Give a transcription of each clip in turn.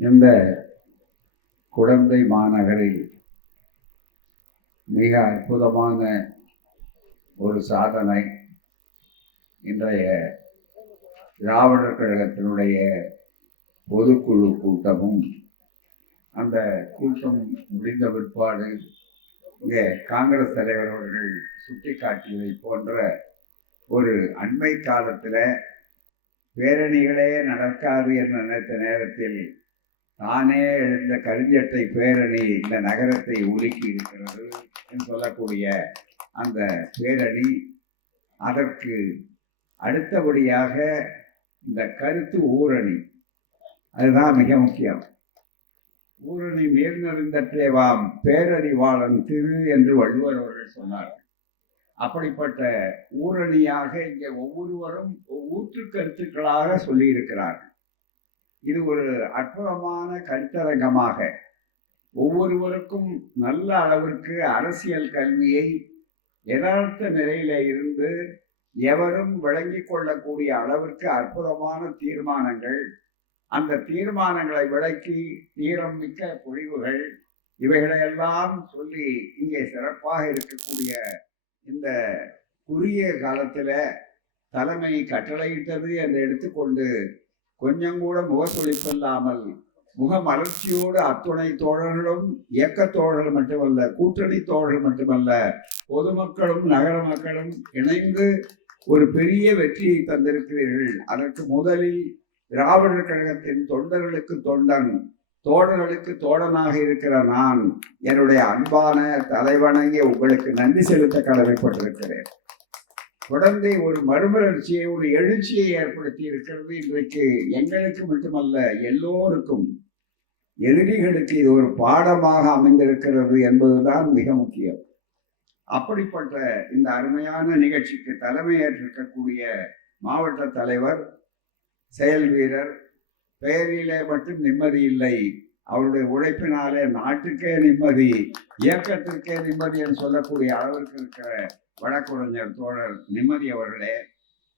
இந்த குடந்தை மாநகரில் மிக அற்புதமான ஒரு சாதனை இன்றைய திராவிடர் கழகத்தினுடைய பொதுக்குழு கூட்டமும், அந்த கூட்டம் முடிந்த பிற்பாடு இங்கே காங்கிரஸ் தலைவர் அவர்கள் சுட்டிக்காட்டியதை போன்ற ஒரு அண்மை காலத்தில் பேரணிகளே நடக்காது என்று நினைத்த நேரத்தில் தானே எழுந்த கரிஞ்சட்டை பேரணி இந்த நகரத்தை உலுக்கி இருக்கிறது என்று சொல்லக்கூடிய அந்த பேரணி, அதற்கு அடுத்தபடியாக இந்த கருத்து ஊரணி, அதுதான் மிக முக்கியம். ஊரணி நீர்நறிந்தற்றேவாம் பேரறிவாளன் திரு என்று வள்ளுவர் அவர்கள் சொன்னார். அப்படிப்பட்ட ஊரணியாக இங்கே ஒவ்வொருவரும் ஊற்று கருத்துக்களாக சொல்லியிருக்கிறார்கள். இது ஒரு அற்புதமான கருத்தரங்கமாக ஒவ்வொருவருக்கும் நல்ல அளவிற்கு அரசியல் கல்வியை யதார்த்த நிலையில இருந்து எவரும் விளங்கிக் கொள்ளக்கூடிய அளவிற்கு அற்புதமான தீர்மானங்கள், அந்த தீர்மானங்களை விளக்கி தீரம் மிக்க பொழிவுகள், இவைகளையெல்லாம் சொல்லி இங்கே சிறப்பாக இருக்கக்கூடிய இந்த குறுகிய காலத்தில் தலைமை கட்டளையிட்டது என்று எடுத்துக்கொண்டு கொஞ்சம் கூட முகசொலிப்பில்லாமல் முகமலர்ச்சியோடு அத்துணை தோழர்களும், இயக்க தோழர்கள் மட்டுமல்ல, கூட்டணி தோழர்கள் மட்டுமல்ல, பொதுமக்களும் நகர மக்களும் இணைந்து ஒரு பெரிய வெற்றியை தந்திருக்கிறீர்கள். அதற்கு முதலில் திராவிடர் கழகத்தின் தொண்டர்களுக்கு தொண்டன், தோழர்களுக்கு தோழனாக இருக்கிற நான் என்னுடைய அன்பான தலைவணங்கி உங்களுக்கு நன்றி செலுத்த கடமைப்பட்டிருக்கிறேன். குழந்தை ஒரு மறுமலர்ச்சியை, ஒரு எழுச்சியை ஏற்படுத்தி இருக்கிறது. இன்றைக்கு எங்களுக்கு மட்டுமல்ல, எல்லோருக்கும், எதிரிகளுக்கு இது ஒரு பாடமாக அமைந்திருக்கிறது என்பதுதான் மிக முக்கியம். அப்படிப்பட்ட இந்த அருமையான நிகழ்ச்சிக்கு தலைமையேற்றிருக்கக்கூடிய மாவட்ட தலைவர், செயல் வீரர், பெயரிலே மட்டும் நிம்மதி இல்லை, அவருடைய உழைப்பினாலே நாட்டுக்கே நிம்மதி, இயக்கத்திற்கே நிம்மதி என்று சொல்லக்கூடிய அளவிற்கு இருக்கிற வழக்குரைஞர் தோழர் நிம்மதி அவர்களே,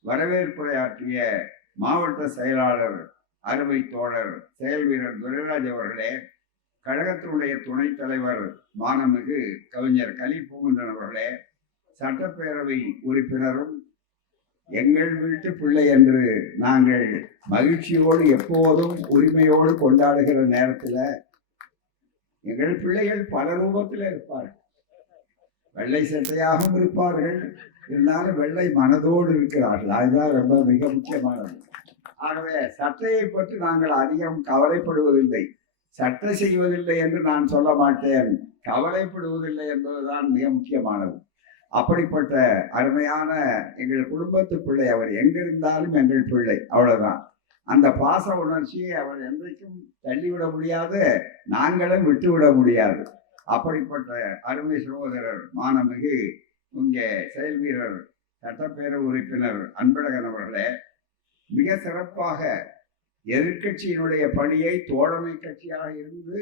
வரவேற்புரையாற்றிய மாவட்ட செயலாளர் அருமை தோழர் செயல் வீரர் துரைராஜ் அவர்களே, கழகத்தினுடைய துணைத் தலைவர் மானமிகு கவிஞர் கலிபூங்குன்றன் அவர்களே, சட்டப்பேரவை உறுப்பினரும் எங்கள் வீட்டு பிள்ளை என்று நாங்கள் மகிழ்ச்சியோடு எப்போதும் உரிமையோடு கொண்டாடுகிற நேரத்தில் எங்கள் பிள்ளைகள் பல ரூபத்தில் இருப்பார்கள். வெள்ளை சட்டையாகவும் இருப்பார்கள், இருந்தாலும் வெள்ளை மனதோடு இருக்கிறார்கள். அதுதான் ரொம்ப மிக முக்கியமானது. ஆகவே சட்டையை பற்றி நாங்கள் அதிகம் கவலைப்படுவதில்லை, சட்டை செய்வதில்லை என்று நான் சொல்ல மாட்டேன், கவலைப்படுவதில்லை என்பதுதான் மிக முக்கியமானது. அப்படிப்பட்ட அருமையான எங்கள் குடும்பத்து பிள்ளை அவர், எங்கிருந்தாலும் எங்கள் பிள்ளை, அவ்வளவுதான். அந்த பாச உணர்ச்சியை அவர் என்றைக்கும் தள்ளிவிட முடியாது, நாங்களும் விட்டுவிட முடியாது. அப்படிப்பட்ட அருமை சகோதரர் மானமிகு இங்கே செயல் வீரர் சட்டப்பேரவை உறுப்பினர் அன்பழகன் அவர்களே, மிக சிறப்பாக எதிர்கட்சியினுடைய பணியை தோழமை கட்சியாக இருந்து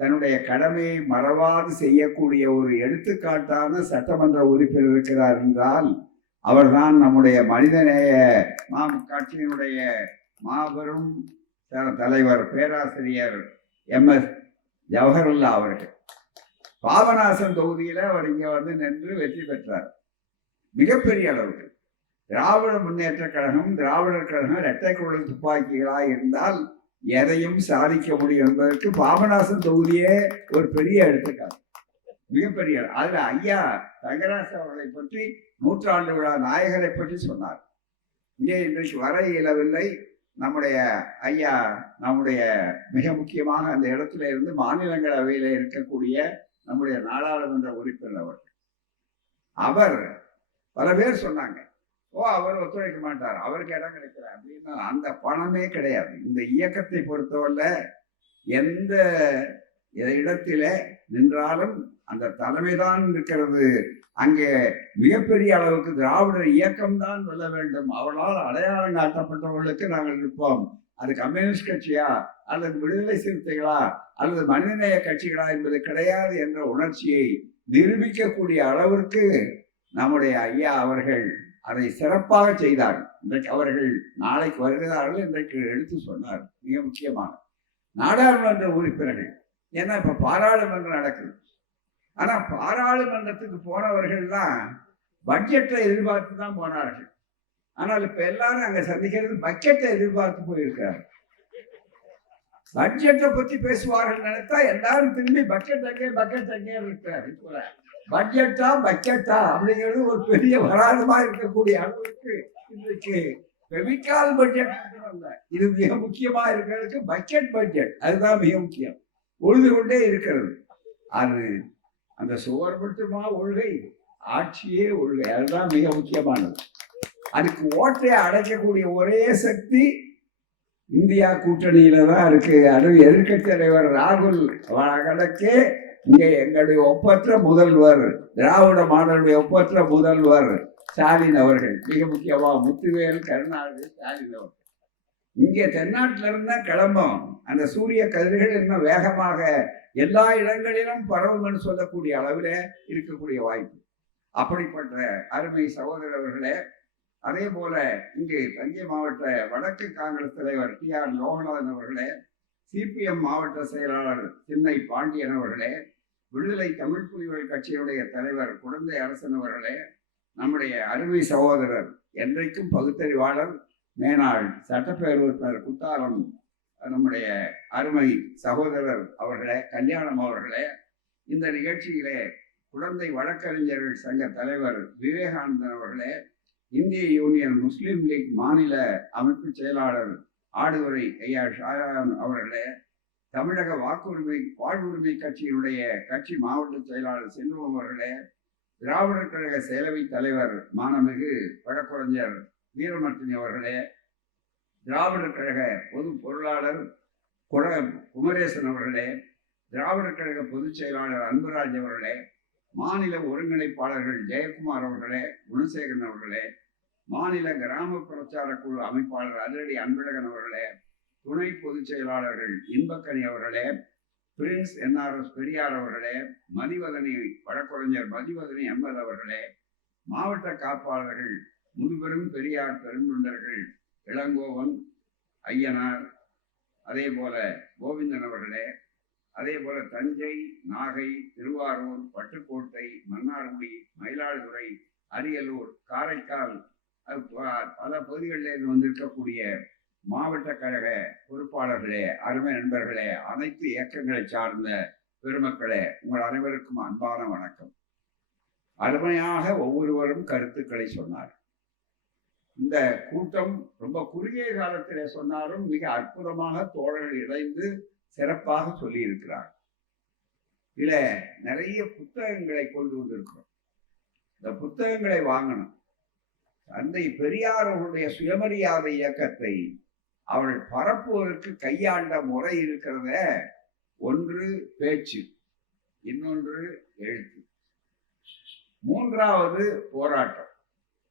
தன்னுடைய கடமையை மறவாது செய்யக்கூடிய ஒரு எடுத்துக்காட்டான சட்டமன்ற உறுப்பினர் இருக்கிறார் என்றால் அவர்தான் நம்முடைய மனிதநேய கட்சியினுடைய மாபெரும் தலைவர் பேராசிரியர் MS ஜவஹர்லா அவர்கள். பாபநாசம் தொகுதியில அவர் இங்க வந்து நின்று வெற்றி பெற்றார். மிகப்பெரிய அளவுக்கு திராவிட முன்னேற்ற கழகம், திராவிடர் கழகம் இரட்டை குழல் துப்பாக்கிகளாக இருந்தால் எதையும் சாதிக்க முடியும் என்பதற்கு பாபநாசம் தொகுதியே ஒரு பெரிய எடுத்துக்காட்டு, மிகப்பெரிய. அதுல ஐயா தங்கராசு அவர்களை பற்றி, நூற்றாண்டு விழா நாயகரை பற்றி சொன்னார். இங்கே இன்றைக்கு வர இயலவில்லை. நம்முடைய ஐயா, நம்முடைய மிக முக்கியமாக அந்த இடத்துல இருந்து மாநிலங்களவையில இருக்கக்கூடிய நம்முடைய நாடாளுமன்ற உறுப்பினர் அவர்கள், அவர் பல பேர் சொன்னாங்க, அவர் ஒத்துழைக்க மாட்டார், அவருக்கு இடம் கிடைக்கிறார் அப்படின்னா அந்த பணமே கிடையாது. இந்த இயக்கத்தை பொறுத்தவரை எந்த இடத்தில நின்றாலும் அந்த தலைமைதான் இருக்கிறது. அங்கே மிகப்பெரிய அளவுக்கு திராவிடர் இயக்கம்தான் வெல்ல வேண்டும், அவர்களால் அடையாளம் காட்டப்பட்டவர்களுக்கு நாங்கள் இருப்போம். அது கம்யூனிஸ்ட் கட்சியா அல்லது விடுதலை சிறுத்தைகளா அல்லது மனிதநேய கட்சிகளா என்பது கிடையாது என்ற உணர்ச்சியை நிரூபிக்கக்கூடிய அளவிற்கு நம்முடைய ஐயா அவர்கள் அதை சிறப்பாக செய்தார்கள். இன்றைக்கு அவர்கள் நாளைக்கு வருகிறார்கள், இன்றைக்கு எடுத்து சொன்னார். மிக முக்கியமான நாடாளுமன்ற உறுப்பினர்கள். ஏன்னா இப்ப பாராளுமன்றம் நடக்குது. ஆனா பாராளுமன்றத்துக்கு போனவர்கள்லாம் பட்ஜெட்டை எதிர்பார்த்து தான் போனார்கள். ஆனால் இப்ப எல்லாரும் அங்க சந்திக்கிறது பட்ஜெட்டை எதிர்பார்த்து போயிருக்கிறார்கள். பட்ஜெட்டை பத்தி பேசுவார்கள் நினைத்தா எல்லாரும் திரும்பி பட்ஜெட் அங்கே இருக்கிறார். பட்ஜெட்டா அப்படிங்கிறது ஒரு பெரிய வராதமா இருக்கக்கூடிய அளவுக்கு இன்றைக்கு ஃபெவிகால் பட்ஜெட் அல்ல, இது மிக முக்கியமா இருக்கிறதுக்கு பட்ஜெட் அதுதான் மிக முக்கியம். உழுது கொண்டே இருக்கிறது. அது அந்த சுவர் மட்டுமா ஒழுகை, ஆட்சியே ஒழுகை, அதுதான் மிக முக்கியமானது. அதுக்கு ஓட்டை அடைக்கக்கூடிய ஒரே சக்தி இந்தியா கூட்டணியில தான் இருக்கு. அது எதிர்க்கட்சி தலைவர் ராகுல் கணக்கே இங்கே எங்களுடைய ஒப்பற்ற முதல்வர், திராவிட மாடலுடைய ஒப்பற்ற முதல்வர் ஸ்டாலின் அவர்கள், மிக முக்கியமா முத்துவேல் கருணாநிதி ஸ்டாலின் அவர்கள். இங்கே தென்னாட்டில இருந்தா கிளம்பும் அந்த சூரிய கதிர்கள் இன்னும் வேகமாக எல்லா இடங்களிலும் பரவும் என்று சொல்லக்கூடிய அளவில் இருக்கக்கூடிய வாய்ப்பு. அப்படிப்பட்ட அருமை சகோதரர்களே, அதே போல இங்கு தஞ்சை மாவட்ட வடக்கு காங்கிரஸ் தலைவர் TR லோகநாதன் அவர்களே, CPM மாவட்ட செயலாளர் திண்ணை பாண்டியன் அவர்களே, விடுதலை தமிழ் புலிகள் கட்சியினுடைய தலைவர் குழந்தை அரசன் அவர்களே, நம்முடைய அருமை சகோதரர் என்றைக்கும் பகுத்தறிவாளர் மேனாள் சட்டப்பேரவை உறுப்பினர் குத்தாலம் நம்முடைய அருமை சகோதரர் அவர்களே, கல்யாணம் அவர்களே, இந்த நிகழ்ச்சியிலே குழந்தை வழக்கறிஞர்கள் சங்க தலைவர் விவேகானந்தன் அவர்களே, இந்திய யூனியன் முஸ்லிம் லீக் மாநில அமைப்பு செயலாளர் ஆடுதுறை ஐயா ஷாஜான் அவர்களே, தமிழக வாழ்வுரிமை கட்சியினுடைய கட்சி மாவட்ட செயலாளர் செல்வம் அவர்களே, திராவிடர் கழக செயலவை தலைவர் மானமிகு வழக்கறிஞர் வீரமர்த்தினி அவர்களே, திராவிடர் கழக பொது பொருளாளர் குமரேசன் அவர்களே, திராவிடர் கழக பொதுச் செயலாளர் அன்புராஜ் அவர்களே, மாநில ஒருங்கிணைப்பாளர்கள் ஜெயக்குமார் அவர்களே, குணசேகரன் அவர்களே, மாநில கிராம பிரச்சார குழு அமைப்பாளர் அதிரடி அன்பழகன் அவர்களே, துணை பொதுச் செயலாளர்கள் இன்பக்கனி அவர்களே, பிரின்ஸ் NRS பெரியார் அவர்களே, மதிவதனி வழக்கறிஞர் மதிவதனி அம்பது அவர்களே, மாவட்ட காப்பாளர்கள் முதுபெரும் பெரியார் பெருந்தொண்டர்கள் இளங்கோவன் ஐயனார், அதே போல கோவிந்தன் அவர்களே, அதே போல தஞ்சை, நாகை, திருவாரூர், பட்டுக்கோட்டை, மன்னார்குடி, மயிலாடுதுறை, அரியலூர், காரைக்கால் பல பகுதிகளில் வந்திருக்கக்கூடிய மாவட்ட கழக பொறுப்பாளர்களே, அருமை நண்பர்களே, அனைத்து இயக்கங்களை சார்ந்த பெருமக்களே, உங்கள் அனைவருக்கும் அன்பான வணக்கம். அருமையாக ஒவ்வொருவரும் கருத்துக்களை சொன்னார். இந்த கூட்டம் ரொம்ப குறுகிய காலத்திலே சொன்னாலும் மிக அற்புதமாக தோழர்கள் இணைந்து சிறப்பாக சொல்லி இருக்கிறார். இதுல நிறைய புத்தகங்களை கொண்டு வந்திருக்கிறோம். இந்த புத்தகங்களை வாங்கணும். தந்தை பெரியார் அவருடைய சுயமரியாதை இயக்கத்தை அவள் பரப்புவதற்கு கையாண்ட முறை இருக்கிறத, ஒன்று பேச்சு, இன்னொன்று எழுத்து, மூன்றாவது போராட்டம்.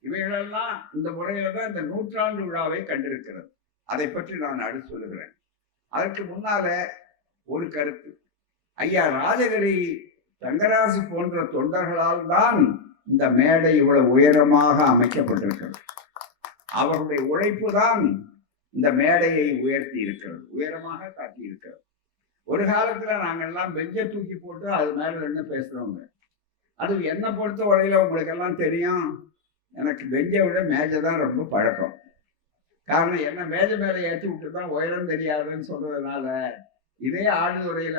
இவைகளெல்லாம் இந்த முறையில தான் இந்த நூற்றாண்டு விழாவை கண்டிருக்கிறது. அதை பற்றி நான் அடுத்து சொல்லுகிறேன். அதற்கு முன்னால ஒரு கருத்து, ஐயா ராஜகிரி தங்கராசு போன்ற தொண்டர்களால் தான் இந்த மேடை இவ்வளவு உயரமாக அமைக்கப்பட்டிருக்கிறது. அவருடைய உழைப்பு தான் இந்த மேடையை உயர்த்தி இருக்கிறது, உயரமாக காட்டி இருக்கிறது. ஒரு காலத்துல நாங்கெல்லாம் பெஞ்சை தூக்கி போட்டு அது மேல என்ன பேசுறவங்க. அது என்னை பொறுத்த வரையில உங்களுக்கு எல்லாம் தெரியும், எனக்கு பெஞ்சை விட மேஜை தான் ரொம்ப பழக்கம். காரணம் என்ன, மேஜை மேலே ஏற்றி விட்டு தான் உயரம் தெரியாதுன்னு சொல்றதுனால, இதே ஆடுதுறையில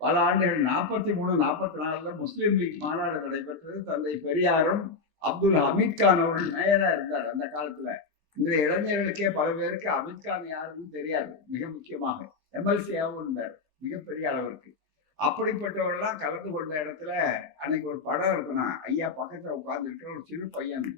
பல ஆண்டுகள் 43, 44 முஸ்லீம் லீக் மாநாடு நடைபெற்றது. தந்தை பெரியாரும் அப்துல் ஹமீத் கான் அவர்கள் மேயரா இருந்தார் அந்த காலத்துல. இன்றைய இளைஞர்களுக்கே பல பேருக்கு ஹமீத் கான் யாருன்னு தெரியாது. மிக முக்கியமாக MLC-யாவும் இருந்தார் மிகப்பெரிய அளவிற்கு. அப்படிப்பட்டவர்கள்லாம் கலந்து கொண்ட இடத்துல அன்னைக்கு ஒரு படம் இருக்குன்னா, ஐயா பக்கத்துல உட்கார்ந்து இருக்கிற ஒரு சிறு பையன்.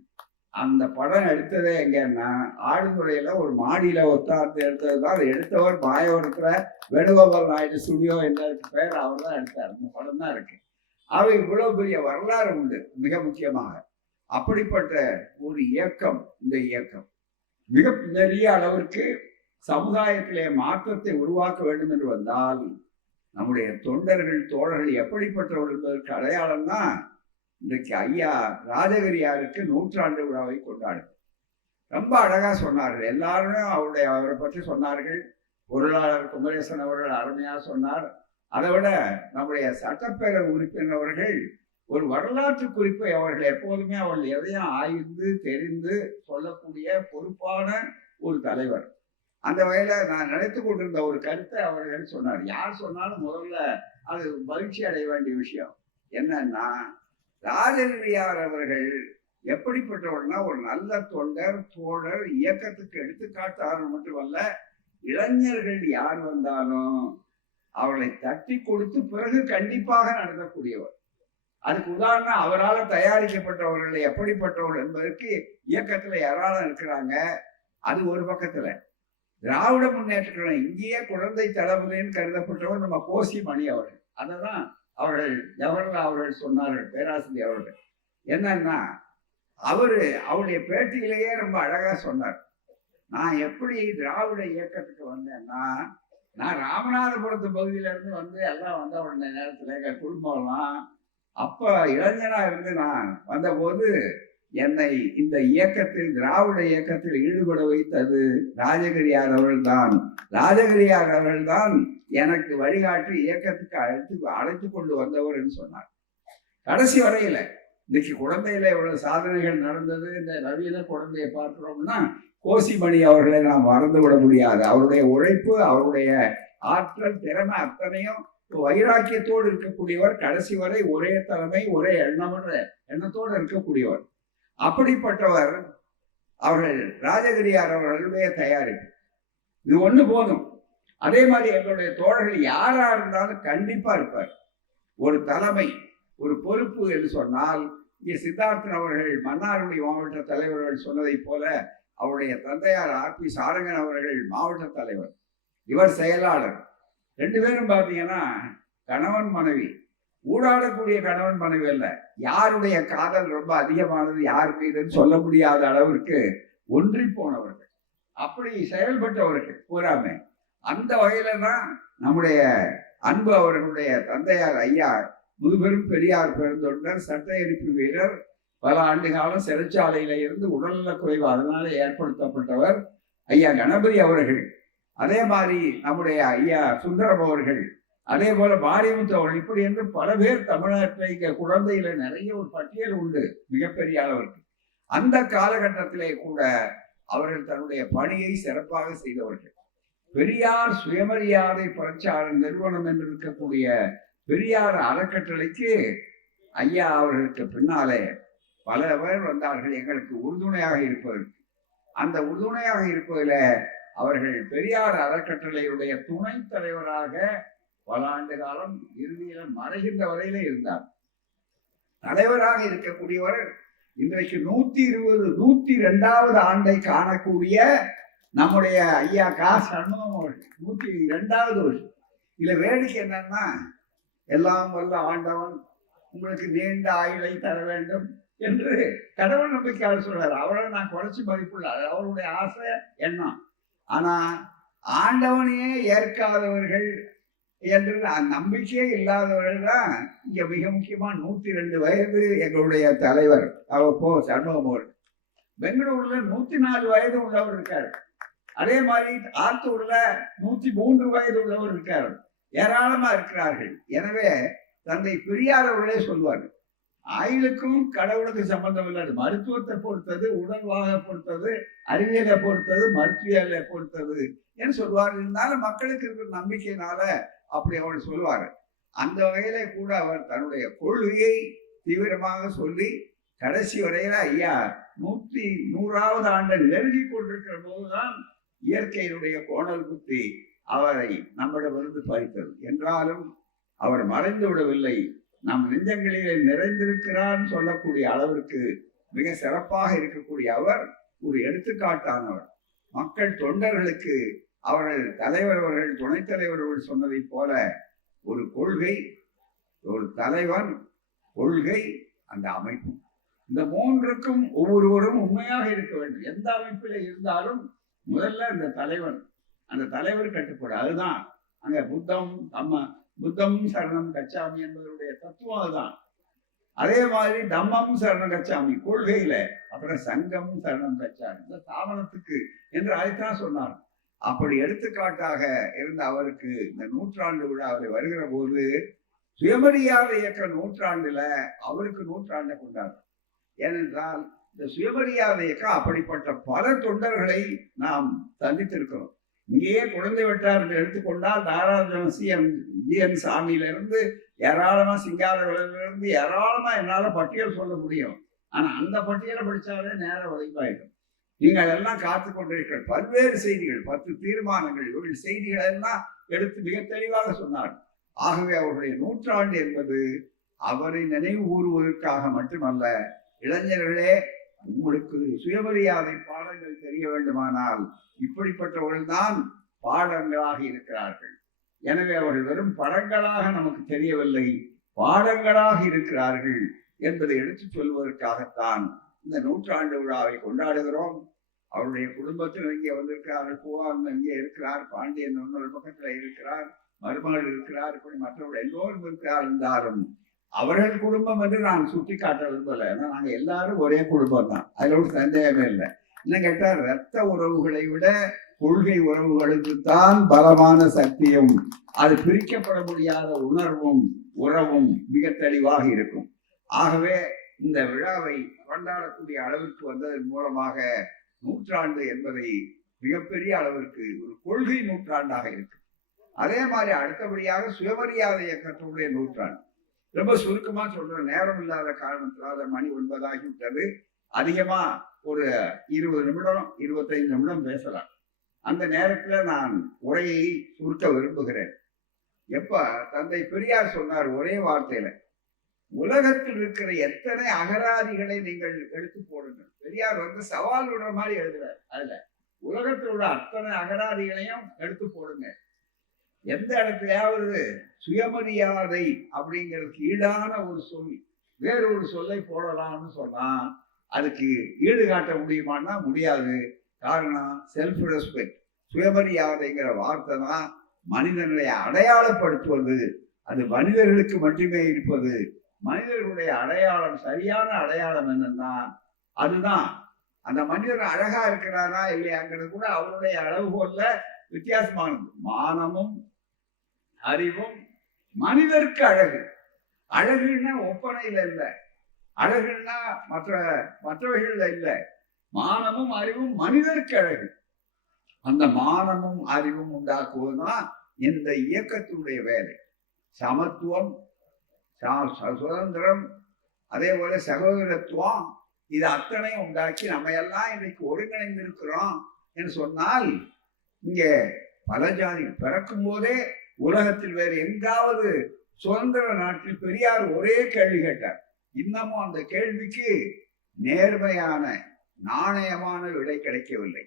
அந்த படம் எடுத்ததே எங்கன்னா ஆடுதுறையில ஒரு மாடியில ஒத்தாந்து எடுத்தது தான். அதை எடுத்தவர் மாயவரத்துல வேணுகோபால் நாயுடு ஸ்டுடியோ என்ற பெயர் அவர் தான் எடுத்தார். அந்த படம் தான் இருக்கு. அவை இவ்வளவு பெரிய வரலாறு உண்டு. மிக முக்கியமாக அப்படிப்பட்ட ஒரு இயக்கம் இந்த இயக்கம் மிக பெரிய அளவிற்கு சமுதாயத்திலே மாற்றத்தை உருவாக்க வேண்டும் என்று வந்தால் நம்முடைய தொண்டர்கள் தோழர்கள் எப்படிப்பட்டவர்கள் என்பதற்கு அடையாளம் தான் இன்றைக்கு ஐயா ராஜகிரியாருக்கு நூற்றாண்டு விழாவை கொண்டாடு. ரொம்ப அழகா சொன்னார்கள். எல்லாருமே அவரை பற்றி சொன்னார்கள். பொருளாளர் குமரேசன் அவர்கள் அருமையா சொன்னார். அதை விட நம்முடைய சட்டப்பேரவை உறுப்பினர் அவர்கள் ஒரு வரலாற்று குறிப்பை அவர்கள் எப்போதுமே அவர்கள் எதையும் ஆய்ந்து தெரிந்து சொல்லக்கூடிய பொறுப்பான ஒரு தலைவர். அந்த வகையில நான் நினைத்து கொண்டிருந்த ஒரு கருத்தை அவர்கள் சொன்னார். யார் சொன்னாலும் முதல்ல அது மகிழ்ச்சி அடைய வேண்டிய விஷயம் என்னன்னா, ராஜகிரியார் அவர்கள் எப்படிப்பட்டவர்னா ஒரு நல்ல தொண்டர், தோழர், இயக்கத்துக்கு எடுத்துக்காட்டார் மட்டுமல்ல, இளைஞர்கள் யார் வந்தாலும் அவர்களை தட்டி கொடுத்து பிறகு கண்டிப்பாக நடத்தக்கூடியவர். அதுக்கு உதாரணம் அவரால் தயாரிக்கப்பட்டவர்கள் எப்படிப்பட்டவர்கள் என்பதற்கு இயக்கத்துல யாராலும் இருக்கிறாங்க. அது ஒரு பக்கத்துல. திராவிட முன்னேற்ற கழகம் இங்கேயே குழந்தை தளபதின்னு கருதப்பட்டவர் நம்ம கோசி மணி அவர்கள். அததான் அவர்கள் ஜவஹர்லால் அவர்கள் சொன்னார்கள், பேராசிரியர் அவர்கள். என்னன்னா, அவருடைய பேட்டியிலேயே ரொம்ப அழகா சொன்னார். நான் எப்படி திராவிட இயக்கத்துக்கு வந்தேன்னா, நான் ராமநாதபுரத்து பகுதியில இருந்து வந்து எல்லாம் வந்த உடனே நேரத்துல எங்க குடும்பம்லாம் அப்ப இளைஞனா இருந்து நான் வந்தபோது என்னை இந்த இயக்கத்தில், திராவிட இயக்கத்தில் ஈடுபட வைத்தது ராஜகிரியார் அவர்கள்தான். ராஜகிரியார் அவர்கள்தான் எனக்கு வழிகாட்டி இயக்கத்துக்கு அழைத்து கொண்டு வந்தவர் என்று சொன்னார். கடைசி வரையில இன்னைக்கு குழந்தையில இவ்வளவு சாதனைகள் நடந்தது. இந்த நவீன குழந்தையை பார்க்கிறோம்னா கோசிமணி அவர்களை நாம் மறந்து விட முடியாது. அவருடைய உழைப்பு, அவருடைய ஆற்றல், திறமை அத்தனையும் வைராக்கியத்தோடு இருக்கக்கூடியவர். கடைசி வரை ஒரே தலைமை, ஒரே எண்ணத்தோடு இருக்கக்கூடியவர். அப்படிப்பட்டவர் அவர்கள் ராஜகிரியார் அவர்களுடைய தயாரிப்பு. இது ஒண்ணு போதும். அதே மாதிரி எங்களுடைய தோழர்கள் யாரா இருந்தாலும் கண்டிப்பா இருப்பார். ஒரு தலைமை, ஒரு பொறுப்பு என்று சொன்னால், இங்கே சித்தார்த்தன் அவர்கள் மன்னார்குடி மாவட்ட தலைவர்கள் சொன்னதை போல அவருடைய தந்தையார் ஆர்பி சாரங்கன் அவர்கள் மாவட்ட தலைவர், இவர் செயலாளர். ரெண்டு பேரும் பார்த்தீங்கன்னா கணவன் மனைவி. ஊடாடக்கூடிய கணவன் மனைவி அல்ல. யாருடைய காதல் ரொம்ப அதிகமானது யார் மீதுன்னு சொல்ல முடியாத அளவிற்கு ஒன்றி போனவர்கள், அப்படி செயல்பட்டவர்கள் பூராமே. அந்த வகையில தான் நம்முடைய அன்பு அவர்களுடைய தந்தையார் ஐயா முதுபெரும் பெரியார் பெருந்தொண்டர், சட்ட எரிப்பு வீரர், பல ஆண்டு காலம் சிறைச்சாலையில இருந்து உடல்நல குறைவு அதனால ஏற்படுத்தப்பட்டவர் ஐயா கணபதி அவர்கள். அதே மாதிரி நம்முடைய ஐயா சுந்தரம் அவர்கள், அதே போல மாரிமுத்து அவர்கள், இப்படி என்று பல பேர் தமிழ்நாட்டில் இங்க குழந்தையில நிறைய ஒரு பட்டியல் உண்டு மிகப்பெரிய அளவிற்கு. அந்த காலகட்டத்திலே கூட அவர்கள் தன்னுடைய பணியை சிறப்பாக செய்தவர்கள். பெரியார் சுயமரியாதை பிரச்சார நிறுவனம் என்று இருக்கக்கூடிய பெரியார் அறக்கட்டளைக்கு ஐயா அவர்களுக்கு பின்னாலே பல பேர் வந்தார்கள் எங்களுக்கு உறுதுணையாக இருப்பதற்கு. அந்த உறுதுணையாக இருப்பதில் அவர்கள் பெரியார் அறக்கட்டளையுடைய துணைத் தலைவராக பல ஆண்டு காலம் இறுதியில மறைகின்ற வரையிலே இருந்தார். தலைவராக இருக்கக்கூடியவர் இன்றைக்கு 102வது ஆண்டை காணக்கூடிய நம்முடைய ஐயா கா சண்முகம் அவர்கள் 102வது வருஷம். இதுல வேடிக்கை என்னன்னா, எல்லாம் வல்ல ஆண்டவன் உங்களுக்கு நீண்ட ஆயுளை தர வேண்டும் என்று கடவுள் நம்பிக்கையாளர் சொல்றாரு. அவரை நான் குறைச்சி மதிப்புள்ள, அவருடைய ஆசை எண்ணம். ஆனா ஆண்டவனையே ஏற்காதவர்கள் என்று நம்பிக்கையே இல்லாதவர்கள் தான் இங்க மிக முக்கியமா 102 வயது எங்களுடைய தலைவர் அவர் சண்முகம் அவர்கள். பெங்களூர்ல 104 வயது உள்ளவர் இருக்காரு. அதே மாதிரி ஆத்தூர்ல 103 வயது உள்ளவர் இருக்காரு. ஏராளமா இருக்கிறார்கள். எனவே தந்தை பெரியார் அவர்களே சொல்வார்கள், ஆயுளுக்கும் கடவுளுக்கு சம்பந்தம் இல்லாது, மருத்துவத்தை பொறுத்தது, உடல்வாக பொறுத்தது, அறிவியலை பொறுத்தது, மருத்துவியலை பொறுத்தது என்று சொல்வார்கள். இருந்தாலும் மக்களுக்கு இருக்கிற நம்பிக்கையினால அப்படி அவர் சொல்வார். அந்த வகையில கூட அவர் தன்னுடைய கொள்கையை தீவிரமாக சொல்லி கடைசி வரையில ஐயா 100வது ஆண்டை நெருங்கி கொண்டிருக்கிற போதுதான் இயற்கையினுடைய கோணல் குத்தி அவரை நம்மிடமிருந்து பறித்தது. என்றாலும் அவர் மறைந்து விடவில்லை, நம் நெஞ்சங்களிலே நிறைந்திருக்கிறார் சொல்லக்கூடிய அளவிற்கு மிக சிறப்பாக இருக்கக்கூடிய அவர் ஒரு எடுத்துக்காட்டானவர். மக்கள் தொண்டர்களுக்கு அவர்கள் தலைவர் அவர்கள், துணைத் தலைவர்கள் சொன்னதை போல ஒரு கொள்கை, ஒரு தலைவன், கொள்கை, அந்த அமைப்பு, இந்த மூன்றுக்கும் ஒவ்வொருவரும் உண்மையாக இருக்க வேண்டும். எந்த அமைப்பில் இருந்தாலும் முதல்ல அந்த தலைவன், அந்த தலைவர் கட்டுப்பாடு. அதுதான் அங்க புத்தம் சரணம் கச்சாமி என்பதனுடைய தத்துவம் அதுதான். அதே மாதிரி தம்மம் சரணம் கச்சாமி கொள்கையில, அப்புறம் சங்கம் சரணம் கச்சாமி இந்த ஸ்தாபனத்துக்கு என்று அதைத்தான் சொன்னார். அப்படி எடுத்துக்காட்டாக இருந்த அவருக்கு இந்த நூற்றாண்டு விழாவில் வருகிற போது சுயமரியாதை இயக்க நூற்றாண்டுல அவருக்கு நூற்றாண்டை கொண்டாடும். ஏனென்றால் இந்த சுயமரியாதை இயக்கம் அப்படிப்பட்ட பல தொண்டர்களை நாம் சந்தித்திருக்கிறோம். இங்கேயே குழந்தை வெட்டார்கள் எடுத்துக்கொண்டால் தாராளம் ஜி.என். சாமியிலிருந்து ஏராளமா சிங்காரவிலிருந்து ஏராளமா என்னால பட்டியல் சொல்ல முடியும். ஆனா அந்த பட்டியலை படிச்சாலே நேரம் வலிப்பாயிடும். நீங்கள் எல்லாம் காத்து கொண்டிருக்கிற பல்வேறு செய்திகள், 10 தீர்மானங்கள், இவர்கள் செய்திகள் எல்லாம் எடுத்து மிக தெளிவாக சொன்னார். ஆகவே அவருடைய நூற்றாண்டு என்பது அவரை நினைவு கூறுவதற்காக மட்டுமல்ல. இளைஞர்களே, உங்களுக்கு சுயமரியாதை பாடங்கள் தெரிய வேண்டுமானால் இப்படிப்பட்டவர்கள் தான் பாடங்களாக இருக்கிறார்கள். எனவே அவர்கள் வெறும் படங்களாக நமக்கு தெரியவில்லை, பாடங்களாக இருக்கிறார்கள் என்பதை எடுத்து சொல்வதற்காகத்தான் இந்த நூற்றாண்டு விழாவை கொண்டாடுகிறோம். அவருடைய குடும்பத்தில் இங்கே வந்திருக்கிறார்கள். பூவான் இங்கே இருக்கிறார், பாண்டியன் இன்னொரு பக்கத்துல இருக்கிறார், மருமகள் இருக்கிறார், இப்படி மற்றவர்கள் எல்லோரும் இருக்கிறார். இருந்தாலும் அவர்கள் குடும்பம் என்று நான் சுட்டி காட்ட விரும்பல. ஏன்னா நாங்க எல்லாரும் ஒரே குடும்பம் தான், அதுல ஒரு சந்தேகமே இல்லை. என்ன கேட்டா, இரத்த உறவுகளை விட கொள்கை உறவுகளுக்கு தான் பலமான சக்தியும் அது பிரிக்கப்பட முடியாத உணர்வும் உறவும் மிக தெளிவாக இருக்கும். ஆகவே இந்த விழாவை கொண்டாடக்கூடிய அளவிற்கு வந்ததன் மூலமாக நூற்றாண்டு என்பதை மிகப்பெரிய அளவிற்கு ஒரு கொள்கை நூற்றாண்டாக இருக்கு. அதே மாதிரி அடுத்தபடியாக சுயமரியாதை இயக்கத்துடைய நூற்றாண்டு. ரொம்ப சுருக்கமா சொல்ற, நேரம் இல்லாத காரணத்தினால மணி 9 ஆகிவிட்டது. அதிகமா ஒரு 20 நிமிடம் 25 நிமிடம் பேசலாம். அந்த நேரத்துல நான் உரையை சுருக்க விரும்புகிறேன். எப்ப தந்தை பெரியார் சொன்னார் ஒரே வார்த்தையில, உலகத்தில் இருக்கிற எத்தனை அகராதிகளை நீங்கள் எடுத்து போடுங்கள். பெரியார் சவால் விடுற மாதிரி எழுதுறார். அதுல உலகத்தில் உள்ள அத்தனை அகராதிகளையும் எடுத்து போடுங்க. எந்த இடத்துலயாவது சுயமரியாதை அப்படிங்கிறதுக்கு ஈடான ஒரு சொல், வேற ஒரு சொல்லை போடலாம்னு சொன்னா அதுக்கு ஈடு காட்ட முடியுமான்னா முடியாது. காரணம், செல்ஃப் ரெஸ்பெக்ட், சுயமரியாதைங்கிற வார்த்தை தான் மனிதர்களை அடையாளப்படுத்துவது. அது மனிதர்களுக்கு மட்டுமே இருப்பது. மனிதர்களுடைய அடையாளம், சரியான அடையாளம் என்னன்னா அதுதான் அந்த மனிதர் அழகா இருக்கிறாரா இல்லையாங்கிறது கூட அவருடைய அளவுகோல்ல வித்தியாசமானது. மானமும் அறிவும் மனிதருக்கு அழகு. அழகுன்னா ஒப்பனையில இல்லை, அழகுன்னா மற்றவைகள்ல இல்லை. மானமும் அறிவும் மனிதருக்கு அழகு. அந்த மானமும் அறிவும் உண்டாக்குவதுதான் இந்த இயக்கத்தினுடைய வேலை. சமத்துவம், சுதந்திரம், அதே போல சகோதரத்துவம், இது அத்தனையும் உண்டாக்கி நம்ம எல்லாம் இன்னைக்கு ஒருங்கிணைந்து இருக்கிறோம் என்று சொன்னால், இங்க பல ஜாதி பிறக்கும் போதே உலகத்தில் வேறு எங்காவது சுதந்திர நாட்டில் பெரியார் ஒரே கேள்வி கேட்டார். இன்னமும் அந்த கேள்விக்கு நேர்மையான நாணயமான விடை கிடைக்கவில்லை.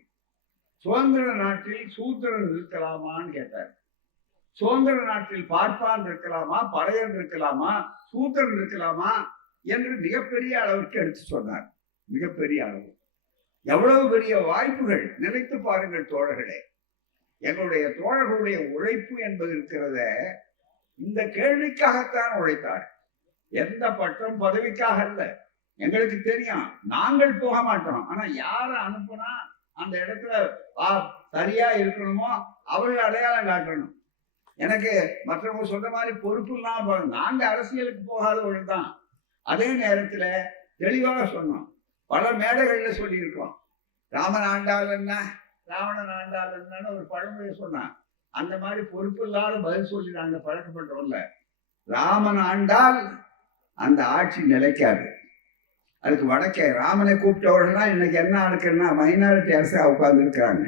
சுதந்திர நாட்டில் சூத்திரன் இருக்கலாமான்னு கேட்டார். சுதந்திர நாட்டில் பார்ப்பான் இருக்கலாமா, பறையன் இருக்கலாமா, சூத்திரன் இருக்கலாமா என்று மிகப்பெரிய அளவிற்கு எடுத்து சொன்னார். மிகப்பெரிய அளவு. எவ்வளவு பெரிய வாய்ப்புகள் நினைத்து பாருங்கள் தோழர்களே. எங்களுடைய தோழர்களுடைய உழைப்பு என்பது இருக்கிறத இந்த கேள்விக்காகத்தான் உழைத்தார். எந்த பட்டம் பதவிக்காக அல்ல. எங்களுக்கு தெரியும், நாங்கள் போக மாட்டோம். ஆனா யாரை அனுப்புனா அந்த இடத்துல சரியா இருக்கணுமோ அவர்கள் அடையாளம் காட்டணும். எனக்கு மற்றவங்க சொல்ற மாதிரி பொறுப்பு இல்லாம நாங்க அரசியலுக்கு போகாதவர்கள் தான். அதே நேரத்துல தெளிவாக சொன்னோம், பல மேடைகள்ல சொல்லியிருக்கோம். ராமன் ஆண்டாள் என்ன, ராவணன் ஆண்டாள் என்னன்னு ஒரு பழமொழியை சொன்னான். அந்த மாதிரி பொறுப்பு இல்லாத பதில் சொல்லி நாங்க பழக்கப்பட்டோம்ல. ராமன் ஆண்டால் அந்த ஆட்சி நிலைக்காது. அதுக்கு வடக்கே ராமனை கூப்பிட்டவர்கள்னா இன்னைக்கு என்ன ஆளுக்குன்னா மைனாரிட்டி அரசா உட்கார்ந்து இருக்கிறாங்க.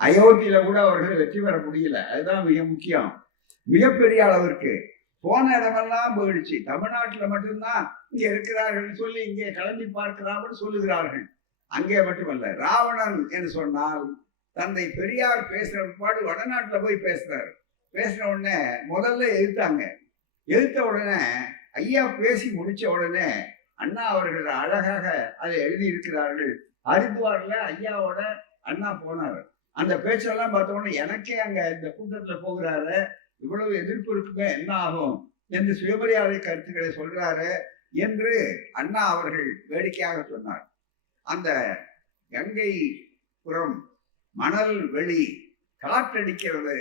அயோத்தியில கூட அவர்கள் வெற்றி பெற முடியல. அதுதான் மிக முக்கியம். மிகப்பெரிய அளவிற்கு போன இடமெல்லாம் போயிடுச்சு. தமிழ்நாட்டுல மட்டும்தான் இங்க இருக்கிறார்கள் சொல்லி இங்கே கிளம்பி பார்க்கிறார்கள் சொல்லுகிறார்கள். அங்கே மட்டுமல்ல, ராவணன் என்று சொன்னால் தந்தை பெரியார் பேசுற பாடு வடநாட்டுல போய் பேசுறாரு. பேசின உடனே முதல்ல எதிர்த்தாங்க. எதிர்த்த உடனே ஐயா பேசி முடிச்ச உடனே அண்ணா அவர்கள் அழகாக அதை எழுதி இருக்கிறார்கள். ஹரித்வார்ல ஐயாவோட அண்ணா போனார். அந்த பேச்செல்லாம் பார்த்தோன்னே எனக்கே அங்க இந்த கூட்டத்துல போகிறாரு, இவ்வளவு எதிர்ப்பு இருக்குமே என்ன ஆகும் என்று சுயமரியாதை கருத்துக்களை சொல்றாரு என்று அண்ணா அவர்கள் வேடிக்கையாக சொன்னார். அந்த கங்கை புறம் மணல் வெளி காற்றடிக்கிறது,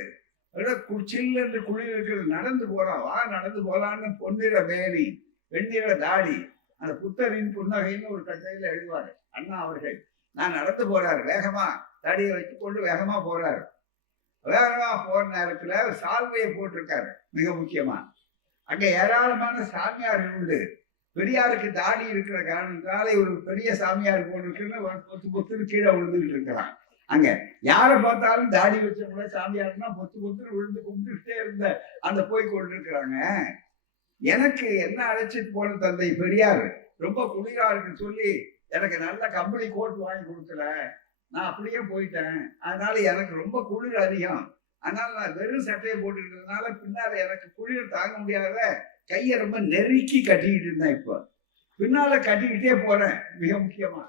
சில் என்று குளிர் இருக்கிறது, நடந்து போறான், வா நடந்து போலான்னு பொன்னிற மேனி வெண்ணிற தாடி, அந்த புத்தரின் புன்னகைன்னு ஒரு கட்டையில எழுதுவாரு அண்ணா அவர்கள். நான் நடந்து போறாரு, வேகமா தடியை வச்சு கொண்டு வேகமா போறாரு. வேகமா போற நேரத்துல சால்வையை போட்டிருக்காரு. மிக முக்கியமா அங்க ஏராளமான சாமியார்கள் உண்டு. பெரியாருக்கு தாடி இருக்கிற காரணத்தால ஒரு பெரிய சாமியார் போட்டிருக்குன்னு பொத்து பொத்துன்னு கீழே விழுந்துகிட்டு இருக்கிறான். அங்க யாரை பார்த்தாலும் தாடி வச்சவங்கள சாமியார்னா பொத்து பொத்துன்னு விழுந்து கும்பிட்டுட்டே இருந்த அந்த போய் கொண்டிருக்கிறாங்க. எனக்கு என்ன அழைச்சிட்டு போன தந்தை பெரியார் ரொம்ப குளிரா இருக்குன்னு சொல்லி எனக்கு நல்ல கம்பளி கோட் வாங்கி கொடுக்கல. நான் அப்படியே போயிட்டேன். அதனால எனக்கு ரொம்ப குளிர் அதிகம். அதனால நான் வெறும் சட்டையை போட்டுக்கிறதுனால பின்னால எனக்கு குளிர் தாங்க முடியாத கையை ரொம்ப நெருக்கி கட்டிக்கிட்டு இருந்தேன். இப்போ பின்னால கட்டிக்கிட்டே போறேன். மிக முக்கியமா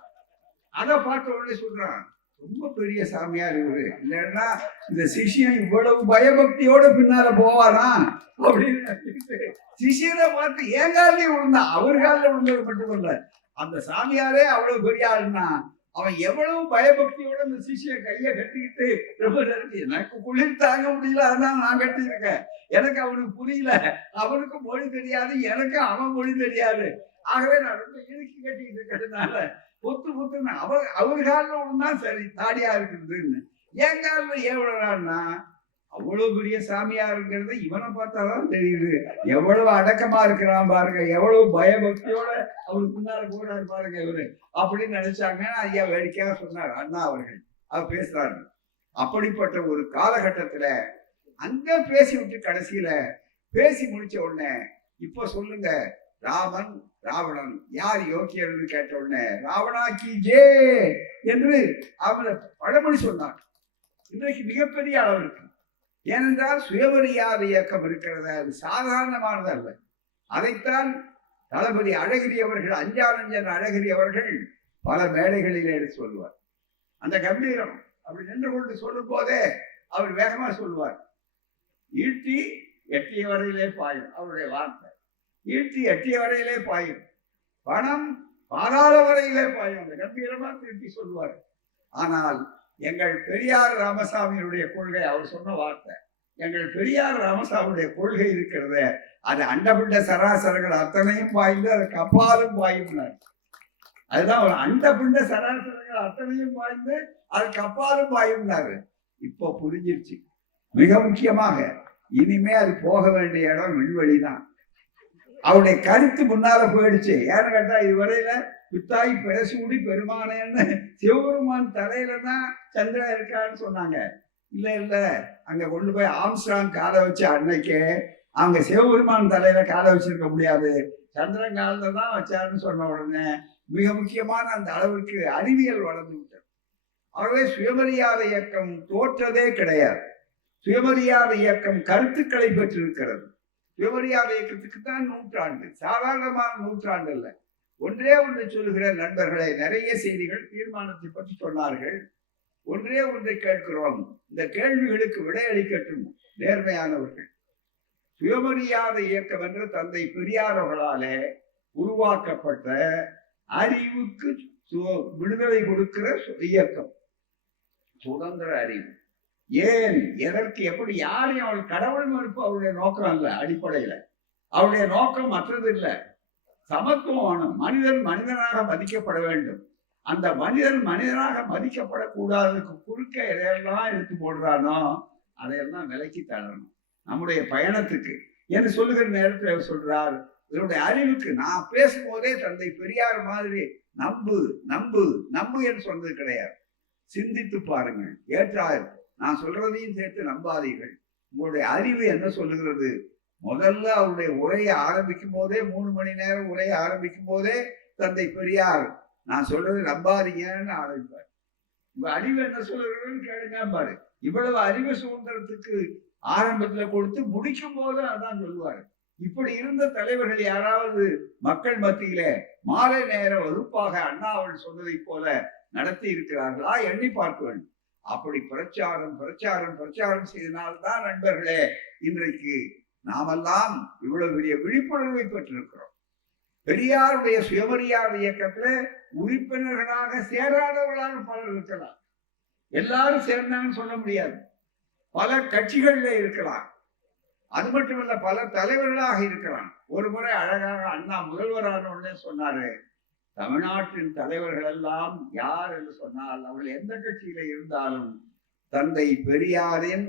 அதை பார்த்த உடனே சொல்றான், ரொம்ப பெரிய சாமியார் இவரு, இல்லைன்னா இந்த சிஷியன் இவ்வளவு பயபக்தியோட பின்னால போவானா அப்படின்னு சிஷியனை பார்த்து என் காலிலையும் விழுந்தான். அவர் காலில் விழுந்தது மட்டுமல்ல, அந்த சாமியாரே அவ்வளவு பெரிய ஆளுனா அவன் எவ்வளவு பயபக்தியோட இந்த சிஷிய கையை கட்டிக்கிட்டு ரொம்ப நெருங்கி, எனக்கு குளிர் தாங்க முடியல, அதனால நான் கட்டியிருக்கேன். எனக்கு அவனுக்கு புரியல, அவனுக்கு மொழி தெரியாது, எனக்கு அவன் மொழி தெரியாது. ஆகவே நான் ரொம்ப இறுக்கி கட்டிக்கிட்டு இருக்கிறதுனால பொத்து பொத்துன்னு அவர் காலில் ஒண்ணுதான் சரி தாடியா இருக்குதுன்னு. என் காலில் ஏன் விடுறான்னா அவ்வளவு பெரிய சாமியா இருக்கிறது இவனை பார்த்தாதான் தெரியுது. எவ்வளவு அடக்கமா இருக்கிறான் பாருங்க, எவ்வளவு பயபக்தியோட அவருக்கு முன்னால போறாரு பாருங்க இவரு அப்படின்னு நினைச்சாங்க. ஐயா வேடிக்கையாக சொன்னார் அண்ணா அவர்கள். அவர் பேசுறாரு. அப்படிப்பட்ட ஒரு காலகட்டத்துல அங்க பேசி விட்டு கடைசியில பேசி முடிச்ச உடனே இப்போ சொல்லுங்க, ராமன் ராவணன் யார் யோக்கியர்னு கேட்ட உடனே ராவணாக்கி ஜே என்று அவரை பழமொழி சொன்னார். இன்றைக்கு மிகப்பெரிய அளவு இருக்கு. ஏனென்றால் சுயமரியாதை இயக்கம் இருக்கிறது, அது சாதாரணமானது அல்ல. அதைத்தான் தளபதி அழகிரி அவர்கள், அஞ்சானஞ்சன் அழகிரி அவர்கள் பல மேடைகளில் எடுத்து சொல்லுவார். அந்த கம்பீரம் அப்படி நின்று கொண்டு சொல்லும் போதே அவர் வேகமா சொல்லுவார், ஈட்டி எட்டிய வரையிலே பாயும். அவருடைய வார்த்தை ஈட்டி எட்டிய வரையிலே பாயும், பணம் பாதாள வரையிலே பாயும். அந்த கம்பீரமா திருப்பி சொல்லுவார். ஆனால் எங்கள் பெரியார் ராமசாமியுடைய கொள்கை, அவர் சொன்ன வார்த்தை, எங்கள் பெரியார் ராமசாமியுடைய கொள்கை இருக்கிறது, அது அண்டபிண்ட சராசரங்கள் அத்தனையும் பாய்ந்து அதுக்கு அப்பாலும் பாயும். அதுதான் ஒரு அண்டபிண்ட சராசரங்கள் அத்தனையும் பாய்ந்து அதுக்கு அப்பாலும் பாயும்னாரு. இப்போ புரிஞ்சிருச்சு. மிக முக்கியமாக இனிமே அது போக வேண்டிய இடம் விண்வெளிதான். அவருடைய கருத்து முன்னால போயிடுச்சு. ஏன்னு கேட்டா இதுவரையில பித்தாய் பெருசூடி பெருமானேன்னு சிவபெருமான் தலையில தான் சந்திரன் இருக்கான்னு சொன்னாங்க. இல்ல இல்ல, அங்க கொண்டு போய் ஆம்ஸ்ட்ராங் காலை வச்சு அன்னைக்கே அவங்க சிவபெருமான் தலையில காலை வச்சிருக்க முடியாது, சந்திரன் காலில தான் வச்சாருன்னு சொன்ன உடனே மிக முக்கியமான அந்த அளவிற்கு அறிவியல் வளர்ந்து விட்டது. ஆகவே சுயமரியாதை இயக்கம் தோற்றதே கிடையாது. சுயமரியாதை இயக்கம் கருத்துக்களை பெற்றிருக்கிறது. சுயமரியாதை இயக்கத்துக்கு தான் நூற்றாண்டு, சாதாரணமான நூற்றாண்டு அல்ல. ஒன்றே ஒன்று சொல்லுகிற நண்பர்களே, நிறைய செய்திகள் தீர்மானத்தை பற்றி சொன்னார்கள். ஒன்றே ஒன்றை கேட்கிறோம், இந்த கேள்விகளுக்கு விடையளிக்கட்டும் நேர்மையானவர்கள். சுயமரியாதை இயக்கம் என்று தந்தை பெரியார் அவர்களாலே உருவாக்கப்பட்ட அறிவுக்கு விடுதலை கொடுக்கிற இயக்கம், சுதந்திர அறிவு. ஏன், எதற்கு, எப்படி, யாரையும் அவள் கடவுள் மறுப்பு அவருடைய நோக்கம் அல்ல. அடிப்படையில அவருடைய நோக்கம் மற்றது இல்லை, சமத்துவம். மனிதன் மனிதனாக மதிக்கப்பட வேண்டும். அந்த மனிதன் மனிதனாக மதிக்கப்படக்கூடாததுக்கு குறுக்க எதையெல்லாம் எடுத்து போடுறானோ அதையெல்லாம் விலக்கி தள்ளணும் நம்முடைய பயணத்துக்கு என்று சொல்லுகிற நேரத்தில் அவர் சொல்றார், இதனுடைய அறிவுக்கு. நான் பேசும்போதே தந்தை பெரியார் மாதிரி நம்பு நம்பு நம்பு என்று சொன்னது கிடையாது. சிந்தித்து பாருங்கள், ஏற்றார் நான் சொல்றதையும் சேர்த்து நம்பாதீர்கள். உங்களுடைய அறிவு என்ன சொல்லுகிறது? முதல்ல அவருடைய உரையை ஆரம்பிக்கும் போதே, 3 மணி நேரம் உரையை ஆரம்பிக்கும் போதே தந்தை பெரியார் நான் சொல்றது நம்பாதீங்கன்னு ஆரம்பிப்பார். உங்க அறிவு என்ன சொல்லுறதுன்னு கேளுங்க பாரு. இவ்வளவு அறிவு சுதந்திரத்துக்கு ஆரம்பத்துல கொடுத்து முடிக்கும் போது அதான் சொல்லுவாரு. இப்படி இருந்த தலைவர்கள் யாராவது மக்கள் மத்தியில மாலை நேர வகுப்பாக அண்ணா அவர்கள் சொன்னதை போல நடத்தி இருக்கிறார்களா எண்ணி பார்க்க வேண்டும். அப்படி பிரச்சாரம் பிரச்சாரம் பிரச்சாரம் செய்தனால்தான் நண்பர்களே இன்றைக்கு நாமெல்லாம் இவ்வளவு பெரிய விழிப்புணர்வை பெற்றிருக்கிறோம். பெரியாருடைய சுயமரியாதை இயக்கத்துல உறுப்பினர்களாக சேராதவர்களாக பலர் இருக்கலாம். எல்லாரும் சேர்ந்தாங்கன்னு சொல்ல முடியாது. பல கட்சிகளில் இருக்கலாம், அது மட்டுமல்ல பல தலைவர்களாக இருக்கலாம். ஒரு முறை அழகாக அண்ணா முதல்வரான உடனே சொன்னாரு, தமிழ்நாட்டின் தலைவர்கள் எல்லாம் யார் என்று சொன்னால் அவர்கள் எந்த கட்சியில இருந்தாலும் தந்தை பெரியாரின்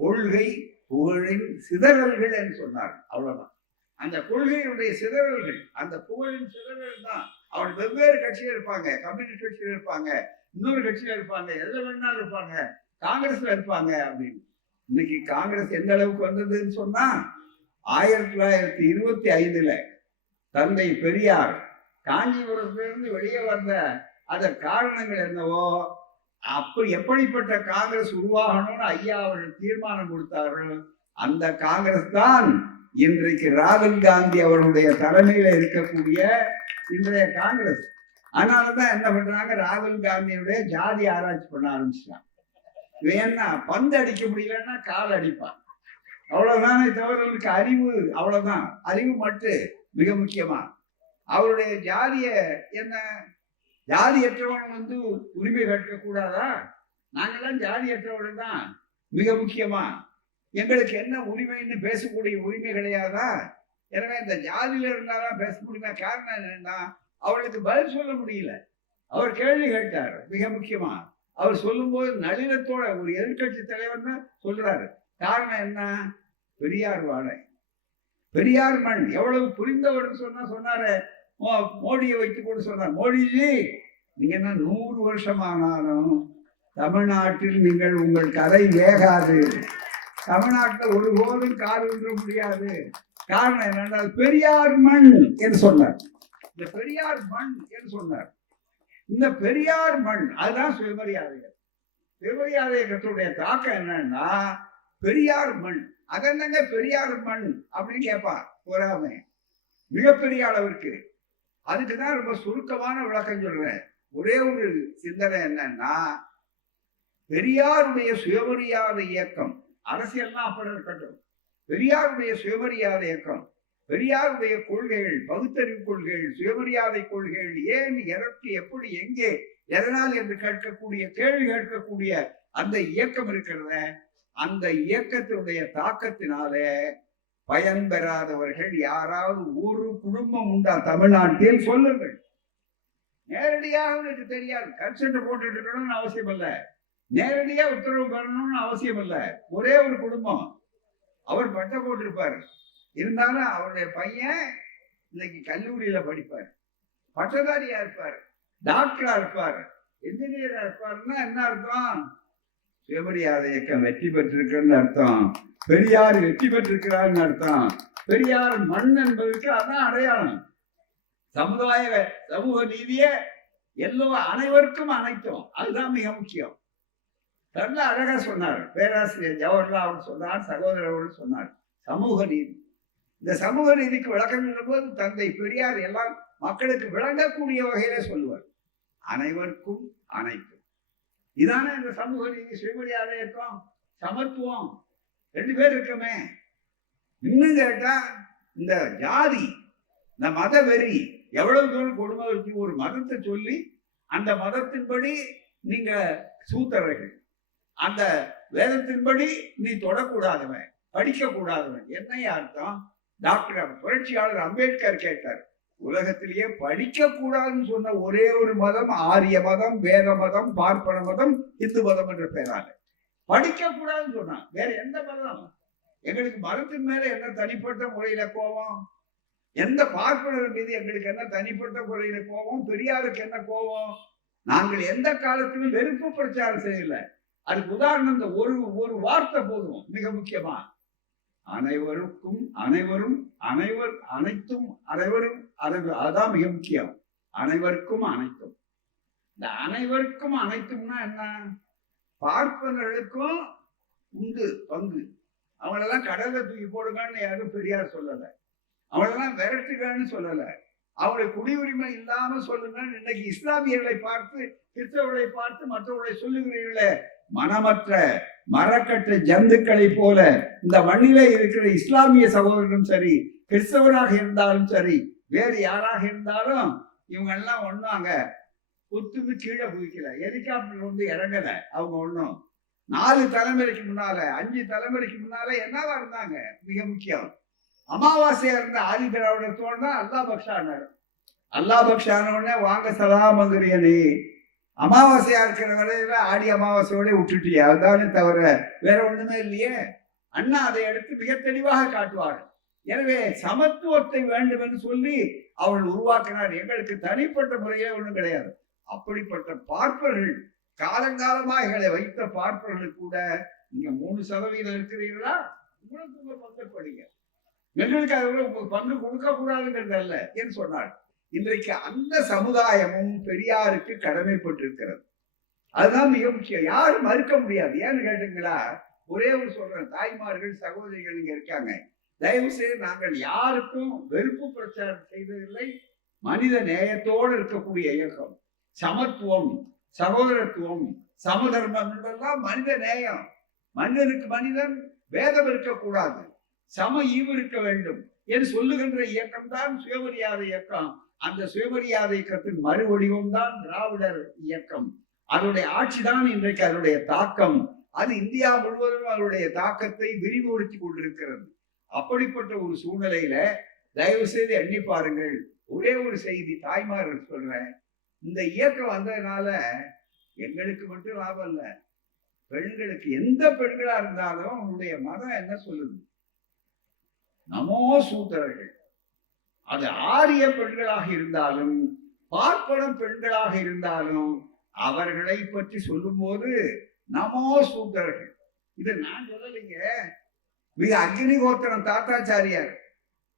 கொள்கை புகழின் சிதறல்கள் என்று சொன்னார். அவ்வளவுதான். அந்த கொள்கையினுடைய சிதறல்கள், அந்த புகழின் சிதறல் தான். அவர்கள் வெவ்வேறு கட்சியில் இருப்பாங்க, கம்யூனிஸ்ட் கட்சியில் இருப்பாங்க, இன்னொரு கட்சியில இருப்பாங்க, எதுல வேணாலும் இருப்பாங்க, காங்கிரஸ்ல இருப்பாங்க அப்படின்னு. இன்னைக்கு காங்கிரஸ் எந்த அளவுக்கு வந்ததுன்னு சொன்னா 1925 தந்தை பெரியார் காஞ்சிபுரத்திலிருந்து வெளியே வந்த அதன் காரணங்கள் என்னவோ, அப்படி எப்படிப்பட்ட காங்கிரஸ் உருவாகணும்னு ஐயா அவர்கள் தீர்மானம் கொடுத்தார்கள். அந்த காங்கிரஸ் தான் இன்றைக்கு ராகுல் காந்தி அவருடைய தலைமையில இருக்கக்கூடிய இன்றைய காங்கிரஸ். அதனாலதான் என்ன பண்றாங்க, ராகுல் காந்தியுடைய ஜாதி ஆராய்ச்சி பண்ண ஆரம்பிச்சிட்டாங்க. வேணா பந்து அடிக்க முடியலன்னா கால் அடிப்பான், அவ்வளவுதானே தவிர அறிவு, அவ்வளவுதான் அறிவு மட்டும் மிக முக்கியமா. அவருடைய ஜாதிய என்ன, ஜாதியற்றவன் உரிமை கேட்க கூடாதா? நாங்கெல்லாம் ஜாதியற்றவர்கள் தான் மிக முக்கியமா. எங்களுக்கு என்ன உரிமைன்னு பேசக்கூடிய உரிமை கிடையாதா? எனவே இந்த ஜாதியில இருந்தாதான் பேச முடியுமா? காரணம் என்னன்னா அவளுக்கு பதில் சொல்ல முடியல. அவர் கேள்வி கேட்டார் மிக முக்கியமா. அவர் சொல்லும் போது நளினத்தோட ஒரு எதிர்கட்சி தலைவர் தான் சொல்றாரு. காரணம் என்ன? பெரியார் வாழை, பெரியார் மண் எவ்வளவு புரிந்தவர் சொன்னாரு. மோடியை வைத்துக் கொண்டு சொன்னார், மோடிஜி நீங்க என்ன 100 வருஷமானாலும் தமிழ்நாட்டில் நீங்கள் உங்கள் கதை வேகாது, தமிழ்நாட்டில் ஒருபோதும் கால் ஊன்ற முடியாது. காரணம் என்னன்னா பெரியார் மண் என்று சொன்னார். இந்த பெரியார் மண் என்று சொன்னார். இந்த பெரியார் மண் அதுதான் சுயமரியாதைகள். சுயமரியாதைகளுடைய தாக்கம் என்னன்னா பெரியார் மண். அதென்னங்க பெரியார் மண் அப்படின்னு கேட்பான் பொறாம மிகப்பெரிய அளவிற்கு. அதுக்குதான் ரொம்ப சுருக்கமான விளக்கம் சொல்றேன். ஒரே ஒரு சிந்தனை என்னன்னா, பெரியாருடைய சுயமரியாதை இயக்கம், அரசியல்லாம் அப்படி இருக்கட்டும், பெரியாருடைய சுயமரியாதை இயக்கம், பெரியாருடைய கொள்கைகள், பகுத்தறிவு கொள்கைகள், சுயமரியாதை கொள்கைகள், ஏன், எதற்கு, எப்படி, எங்கே, எதனால் என்று கேட்கக்கூடிய, கேள்வி கேட்கக்கூடிய அந்த இயக்கம் இருக்கிறத, அந்த இயக்கத்தினுடைய தாக்கத்தினாலே பயன்பெறாதவர்கள் யாராவது ஒரு குடும்பம் உண்டா தமிழ்நாட்டில்? சொல்லுங்கள். நேரடியாக எனக்கு தெரியாது, கன்சென்ட் போட்டுட்டு இருக்கணும்னு அவசியம் இல்லை, நேரடியா உத்தரவு பெறணும்னு அவசியம் இல்லை. ஒரே ஒரு குடும்பம், அவர் பட்டம் போட்டிருப்பார், இருந்தாலும் அவருடைய பையன் இன்னைக்கு கல்லூரியில படிப்பார், பட்டதாரியா இருப்பார், டாக்டரா இருப்பார், என்ஜினியரா இருப்பாருன்னா என்ன அர்த்தம்? சுயமரியாதை இயக்கம் வெற்றி பெற்றிருக்கிறன்னு அர்த்தம். பெரியார் வெற்றி பெற்றிருக்கிறார்னு அர்த்தம். பெரியார் மண் என்பதற்கு அதான் அடையாளம். சமூக நீதிய அனைவருக்கும் அனைத்தும், அதுதான் மிக முக்கியம். நல்ல அழகா சொன்னார் பேராசிரியர் ஜவஹர்லால் அவர் சொன்னார், சகோதரர் அவர்கள் சொன்னார், சமூக நீதி. இந்த சமூக நீதிக்கு விளக்கம் போது தந்தை பெரியார் எல்லாம் மக்களுக்கு விளங்கக்கூடிய வகையில சொல்லுவார். அனைவருக்கும் அனைத்தும், இதானே இந்த சமூக நீதி, சுயமரியாதை இயக்கம், சமத்துவம், 2 பேர் இருக்கமே. இன்னும் கேட்டா இந்த ஜாதி, இந்த மத வெறி எவ்வளவு தூரம் கொடுமை வச்சு ஒரு மதத்தை சொல்லி அந்த மதத்தின்படி நீங்க சூத்திரர்கள், அந்த வேதத்தின்படி நீ தொடக்கூடாதவன், படிக்க கூடாதவன். என்னைய அர்த்தம்? டாக்டர் புரட்சியாளர் அம்பேத்கர் கேட்டார், உலகத்திலேயே படிக்க கூடாதுன்னு சொன்ன ஒரே ஒரு மதம் ஆரிய மதம், வேத மதம், பார்ப்பன மதம், இந்து மதம் என்ற பெயரால படிக்க கூடாதுன்னு சொன்னான். வேற எந்த மதம்? எங்களுக்கு மதத்தின் மேல என்ன தனிப்பட்ட முறையில கோபம்? எந்த பார்ப்பனர் மீது எங்களுக்கு என்ன தனிப்பட்ட முறையில கோபம்? பெரியாருக்கு என்ன கோபம்? நாங்கள் எந்த காலத்திலும் வெறுப்பு பிரச்சாரம் செய்யல. அதுக்கு உதாரணம் இந்த ஒரு வார்த்தை போதும். மிக முக்கியமா அனைவருக்கும் அனைவரும், அனைவர் அனைத்தும் அனைவரும், அதுதான் மிக முக்கியம். அனைவருக்கும் அனைத்தும். இந்த அனைவருக்கும் அனைத்தும்னா என்ன? பார்ப்பனர்களுக்கும் உண்டு பங்கு. அவங்களெல்லாம் கடலை தூக்கி போடுங்கன்னு யாரும் பெரியார் சொல்லலை, அவங்களெல்லாம் விரட்டுகன்னு சொல்லலை, அவங்களுடைய குடியுரிமை இல்லாம சொல்லுங்கன்னு இன்னைக்கு இஸ்லாமியர்களை பார்த்து, கிறிஸ்தவர்களை பார்த்து மற்றவர்களை சொல்லுகிறீர்களே. மனமற்ற மரக்கற்ற ஜந்துக்களை போல இந்த மண்ணிலே இருக்கிற இஸ்லாமிய சகோதரனும் சரி, கிறிஸ்தவராக இருந்தாலும் சரி, வேறு யாராக இருந்தாலும் இவங்க எல்லாம் ஒண்ணாங்க குத்துக்கு கீழே குதிக்கல, ஹெலிகாப்டர் இறங்கல. அவங்க ஒண்ணும் 4 தலைமுறைக்கு முன்னால 5 தலைமுறைக்கு முன்னால என்னவா இருந்தாங்க? மிக முக்கியம், அமாவாசையா இருந்த ஆதி திராவிடத்தோட தான் அல்லாஹ் பக்ஷானார். அல்லாஹ் பக்ஷான உடனே வாங்க சதாமங்கிரியனே, அமாவாசையா இருக்கிற வரையில ஆடி அமாவாசையோட விட்டுட்டியா, அதுதானே தவிர வேற ஒண்ணுமே இல்லையே. அண்ணா அதை எடுத்து மிக தெளிவாக காட்டுவார்கள். எனவே சமத்துவத்தை வேண்டும் என்று சொல்லி அவள் உருவாக்கினார். எங்களுக்கு தனிப்பட்ட முறையே ஒன்றும் கிடையாது. அப்படிப்பட்ட பார்ப்பர்கள், காலங்காலமாக எங்களை வைத்த பார்ப்பர்கள் கூட நீங்க 3% இருக்கிறீர்களா, உங்களுக்கு உங்க பங்கு படிங்க, எங்களுக்கு அது உங்களுக்கு பங்கு கொடுக்க கூடாதுங்கிறது அல்ல என்று சொன்னார். இன்றைக்கு அந்த சமுதாயமும் பெரியாருக்கு கடமைப்பட்டிருக்கிறது. அதுதான் மிக முக்கியம். யாரும் மறுக்க முடியாது. ஏன்னு கேட்டீங்களா, ஒரே ஒரு சொல்றேன், தாய்மார்கள் சகோதரிகள் இங்க இருக்காங்க, தயவு செய்து நாங்கள் யாருக்கும் வெறுப்பு பிரச்சாரம் செய்வதில்லை. மனித நேயத்தோடு இருக்கக்கூடிய இயக்கம், சமத்துவம், சகோதரத்துவம், சமதர்மம் என்றெல்லாம் மனித நேயம். மனிதனுக்கு மனிதன் வேதம் இருக்கக்கூடாது, சம ஈவு இருக்க வேண்டும் என்று சொல்லுகின்ற இயக்கம் தான் சுயமரியாதை இயக்கம். அந்த சுயமரியாதை இயக்கத்தின் மறு வடிவம் தான் திராவிடர் இயக்கம். அதனுடைய ஆட்சிதான் இன்றைக்கு அதனுடைய தாக்கம். அது இந்தியா முழுவதும் அதனுடைய தாக்கத்தை விரிவுபடுத்தி கொண்டிருக்கிறது. அப்படிப்பட்ட ஒரு சூழ்நிலையில தயவு செய்து எண்ணி பாருங்கள். ஒரே ஒரு செய்தி தாய்மார்கள் சொல்றேன், இந்த இயக்கம் வந்ததுனால எங்களுக்கு மட்டும் லாபம் இல்லை, பெண்களுக்கு, எந்த பெண்களா இருந்தாலும் அவனுடைய மதம் என்ன சொல்லுது, நமோ சூத்திரர்கள். அது ஆரிய பெண்களாக இருந்தாலும் பார்ப்பனம் பெண்களாக இருந்தாலும் அவர்களை பற்றி சொல்லும் போது நமோ சூத்திரர்கள். இது நான் சொல்லலைங்க, மிக அக்னிகோத்திரம் தாத்தாச்சாரியார்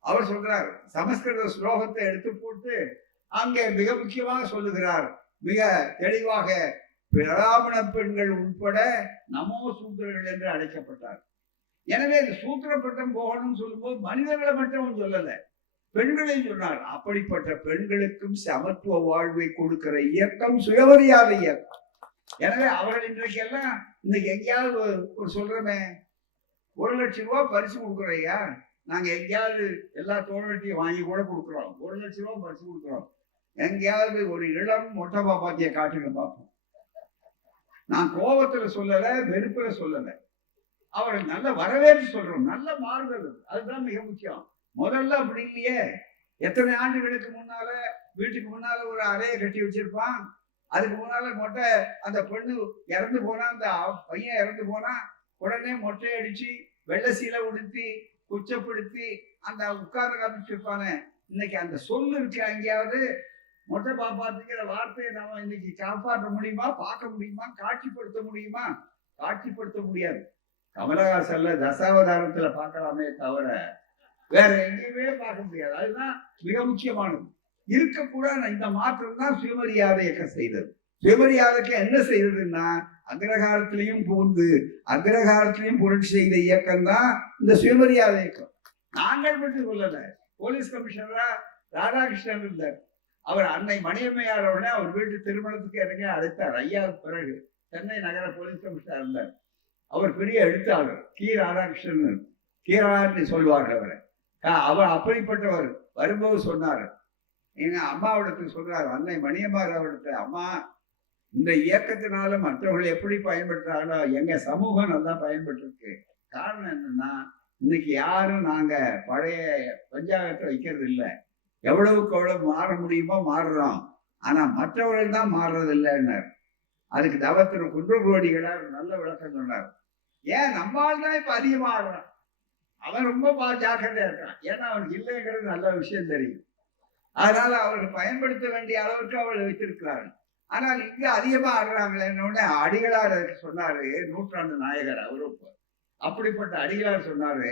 அவர் சொல்றார். சமஸ்கிருத ஸ்லோகத்தை எடுத்து போட்டு அங்கே மிக முக்கியமாக சொல்லுகிறார், மிக தெளிவாக, பிராமண பெண்கள் உட்பட நமோ சூத்திரர்கள் என்று அழைக்கப்பட்டார். எனவே இந்த சூத்திரப்பட்டம் போகணும்னு சொல்லும்போது மனிதர்களை மட்டும் சொல்லல, பெண்களையும் சொன்னார். அப்படிப்பட்ட பெண்களுக்கும் சமத்துவ வாழ்வை கொடுக்கிற இயக்கம் சுயமரியாதை இயக்கம். எனவே அவர்கள் இன்றைக்கு எல்லாம் இன்னைக்கு எங்கேயாவது ஒரு சொல்றமே, 1 லட்சம் ரூபாய் பரிசு கொடுக்குறையா, நாங்க எங்கேயாவது எல்லா தோழத்தையும் வாங்கி கூட கொடுக்குறோம், 1 லட்சம் ரூபாய் பரிசு கொடுக்குறோம், எங்கேயாவது ஒரு இளம் மொட்டை பாப்பாத்திய காட்டுங்க பார்ப்போம். நான் கோபத்துல சொல்லல, வெறுப்புல சொல்லல, அவரை நல்ல வரவேற்பு சொல்றோம், நல்ல மாறுதல், அதுதான் மிக முக்கியம். முதல்ல அப்படி இல்லையே. எத்தனை ஆண்டுகளுக்கு முன்னால வீட்டுக்கு முன்னால ஒரு அறையை கட்டி வச்சிருப்பான், அதுக்கு முன்னால மொட்டை, அந்த பெண்ணு இறந்து போனா, அந்த பையன் இறந்து போனா உடனே மொட்டை அடிச்சு வெள்ளை சீலை உடுத்தி குச்சப்படுத்தி அந்த உட்கார காமிச்சிருப்பானே. இன்னைக்கு அந்த சொல்லு இருக்கு, அங்கேயாவது மொட்டை பாப்பாத்துக்கிற வார்த்தையை நம்ம இன்னைக்கு காப்பாற்ற முடியுமா, பார்க்க முடியுமா, காட்சிப்படுத்த முடியுமா? காட்சிப்படுத்த முடியாது. கமலஹாசன்ல தசாவதாரத்துல பார்க்கலாமே தவிர வேற எங்கேயுமே பார்க்க முடியாது. அதுதான் மிக முக்கியமானது. இருக்கக்கூடாது. இந்த மாற்றம் தான் சுயமரியாதை இயக்கம் செய்தது. சுயமரியாதைக்கு என்ன செய்ததுன்னா, அக்ரகாரத்திலையும் புகுந்து அக்ரகாரத்திலையும் புரட்சி செய்த இயக்கம் தான் இந்த சுயமரியாதை இயக்கம். நாங்கள் மட்டும் சொல்லல, போலீஸ் கமிஷனரா ராதாகிருஷ்ணன் இருந்தார். அவர் அன்னை மணியம்மையாரோட அவர் வீட்டு திருமணத்துக்கு இறங்கி அழைத்தார். ஐயாவுக்கு பிறகு சென்னை நகர போலீஸ் கமிஷனர் இருந்தார். அவர் பெரிய எழுத்தாளர், கி ராதாகிருஷ்ணன், கீரான்னு சொல்லுவார்கள் அவரை. அவர் அப்படிப்பட்டவர். வரும்போது சொன்னார், எங்க அம்மாவிடத்துக்கு சொல்றாரு, அன்னை மணியம்மாள் அவர்கிட்ட, அம்மா, இந்த இயக்கத்தினால மற்றவர்கள் எப்படி பயன்பெற்றாங்களோ எங்க சமூகம் நல்லா பயன்பெற்றிருக்கு. காரணம் என்னன்னா, இன்னைக்கு யாரும் நாங்க பழைய பஞ்சாயத்தை வைக்கிறது இல்லை. எவ்வளவுக்கு எவ்வளவு மாற முடியுமோ மாறுறோம், ஆனா மற்றவர்கள் தான் மாறுறது இல்லைன்னார். அதுக்கு தவத்தின் குன்றகுரோடிகளார் நல்ல விளக்கம் சொன்னார். ஏன் நம்மால் தான் இப்ப அதிகமாகறான், அவன் ரொம்ப ஜாக்கிரதையா இருக்கான். ஏன்னா அவனுக்கு இல்லைங்கிறது நல்ல விஷயம் தெரியும். அதனால அவர்கள் பயன்படுத்த வேண்டிய அளவுக்கு அவள் வைத்திருக்கிறார்கள். ஆனால் இங்க அதிகமா ஆடுறாங்களே. அடிகளார் சொன்னாரு, நூற்றாண்டு நாயகர் அவரு. அப்படிப்பட்ட அடிகளார் சொன்னாரு,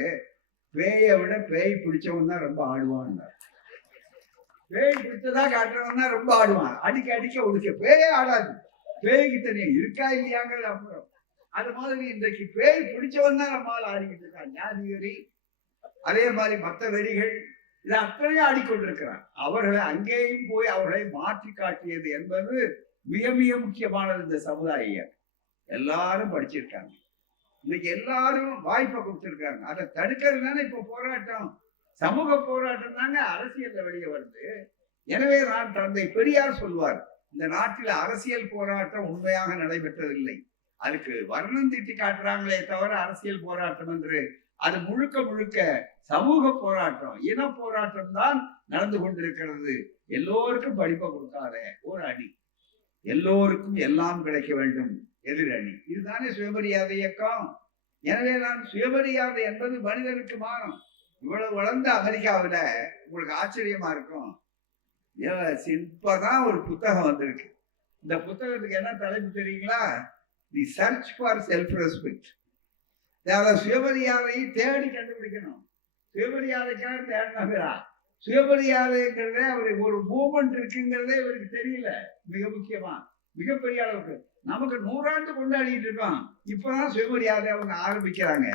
பேயை விட பேய் பிடிச்சவன் தான் ரொம்ப ஆடுவான். பேய் பிடிச்சதா காட்டுறவன் தான் ரொம்ப ஆடுவான். அடிக்க அடிக்க ஒடுக்க பேயே ஆடாது. பேய்க்கு தெரியும் இருக்கா இல்லையாங்கிறது அப்புறம். அது மாதிரி இன்றைக்கு பேய் பிடிச்சவன் தான் நம்மளால் ஆடிக்கிட்டு இருக்கான். ஜாதி வெறி, அதே மாதிரி மற்ற வெறிகள், இது அத்தனையும் ஆடிக்கொண்டிருக்கிறான். அவர்களை அங்கேயும் போய் அவர்களை மாற்றி காட்டியது என்பது மிக மிக முக்கியமானது. இந்த சமுதாயம் எல்லாரும் படிச்சிருக்காங்க, இன்னைக்கு எல்லாரும் வாய்ப்பை கொடுத்திருக்காங்க. அதை தடுக்கிறது தானே இப்ப போராட்டம், சமூக போராட்டம் தாங்க அரசியல்ல வெளியே வருது. எனவே நான் தந்தை பெரியார் சொல்வார், இந்த நாட்டில் அரசியல் போராட்டம் உண்மையாக நடைபெற்றதில்லை, அதுக்கு வர்ணம் தீட்டி காட்டுறாங்களே தவிர அரசியல் போராட்டம் என்று அது முழுக்க முழுக்க சமூக போராட்டம், இன போராட்டம் தான் நடந்து கொண்டிருக்கிறது. எல்லோருக்கும் படிப்பை கொடுக்காத ஒரு அணி, எல்லோருக்கும் எல்லாம் கிடைக்க வேண்டும் எதிரணி. இதுதானே சுயமரியாதை இயக்கம். எனவே நான் சுயமரியாதை என்பது மனிதனுக்கு மாறும். இவ்வளவு வளர்ந்த அமெரிக்காவில் உங்களுக்கு ஆச்சரியமா இருக்கும், இப்பதான் ஒரு புத்தகம் வந்திருக்கு. இந்த புத்தகத்துக்கு என்ன தலைப்பு தெரியுங்களா? The search for self respect. சுயமரியாதையை தேடி கண்டுபிடிக்கணும். சுயமரியாதைக்காக தேடினா சுயமரியாதைங்கிறதே அவருக்கு ஒரு மூமெண்ட் இருக்குங்கிறதே இவருக்கு தெரியல. மிக முக்கியமா மிகப்பெரிய அளவுக்கு நமக்கு 100 ஆண்டு கொண்டாடிட்டு இருக்கோம். இப்பதான் சுயமரியாதை அவங்க ஆரம்பிக்கிறாங்க.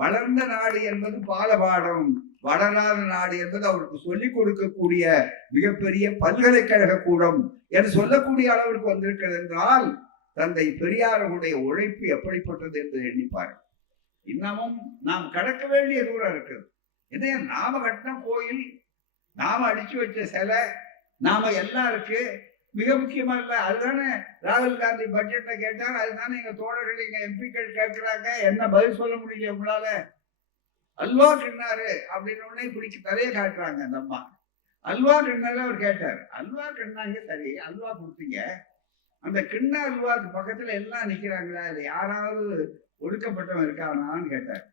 வளர்ந்த நாடு என்பது பாலபாடம், வளராத நாடு என்பது அவருக்கு சொல்லிக் கொடுக்கக்கூடிய மிகப்பெரிய பல்கலைக்கழக கூடம் என்று சொல்லக்கூடிய அளவிற்கு வந்திருக்கிறது என்றால் தந்தை பெரியாருடைய உழைப்பு எப்படிப்பட்டது என்று எண்ணிப்பார். இன்னமும் நாம் கடக்க வேண்டிய தூரம் இருக்குது. என்ன, நாம கட்டின கோயில், நாம அடிச்சு வச்ச சிலை, நாம எல்லாம் இருக்கு. மிக முக்கியமா இல்ல, அதுதானே ராகுல் காந்தி பட்ஜெட்ல கேட்டார். அதுதானே எங்க தோழர்கள், எங்க எம்பிக்கள் கேட்கிறாங்க. என்ன பதில் சொல்ல முடியல உங்களால? அல்வா கிண்ணாரு அப்படின்னு உடனே பிடிக்க தலையை காட்டுறாங்க அந்த அம்மா. அல்வா கிண்ணாரு அவர் கேட்டார். அல்வா கிண்ணாங்க, சரி அல்வா கொடுத்தீங்க, அந்த கிண்ண அல்வாக்கு பக்கத்துல எல்லாம் நிக்கிறாங்களா, இது யாராவது ஒடுக்கப்பட்டவன் இருக்கானான்னு கேட்டார்.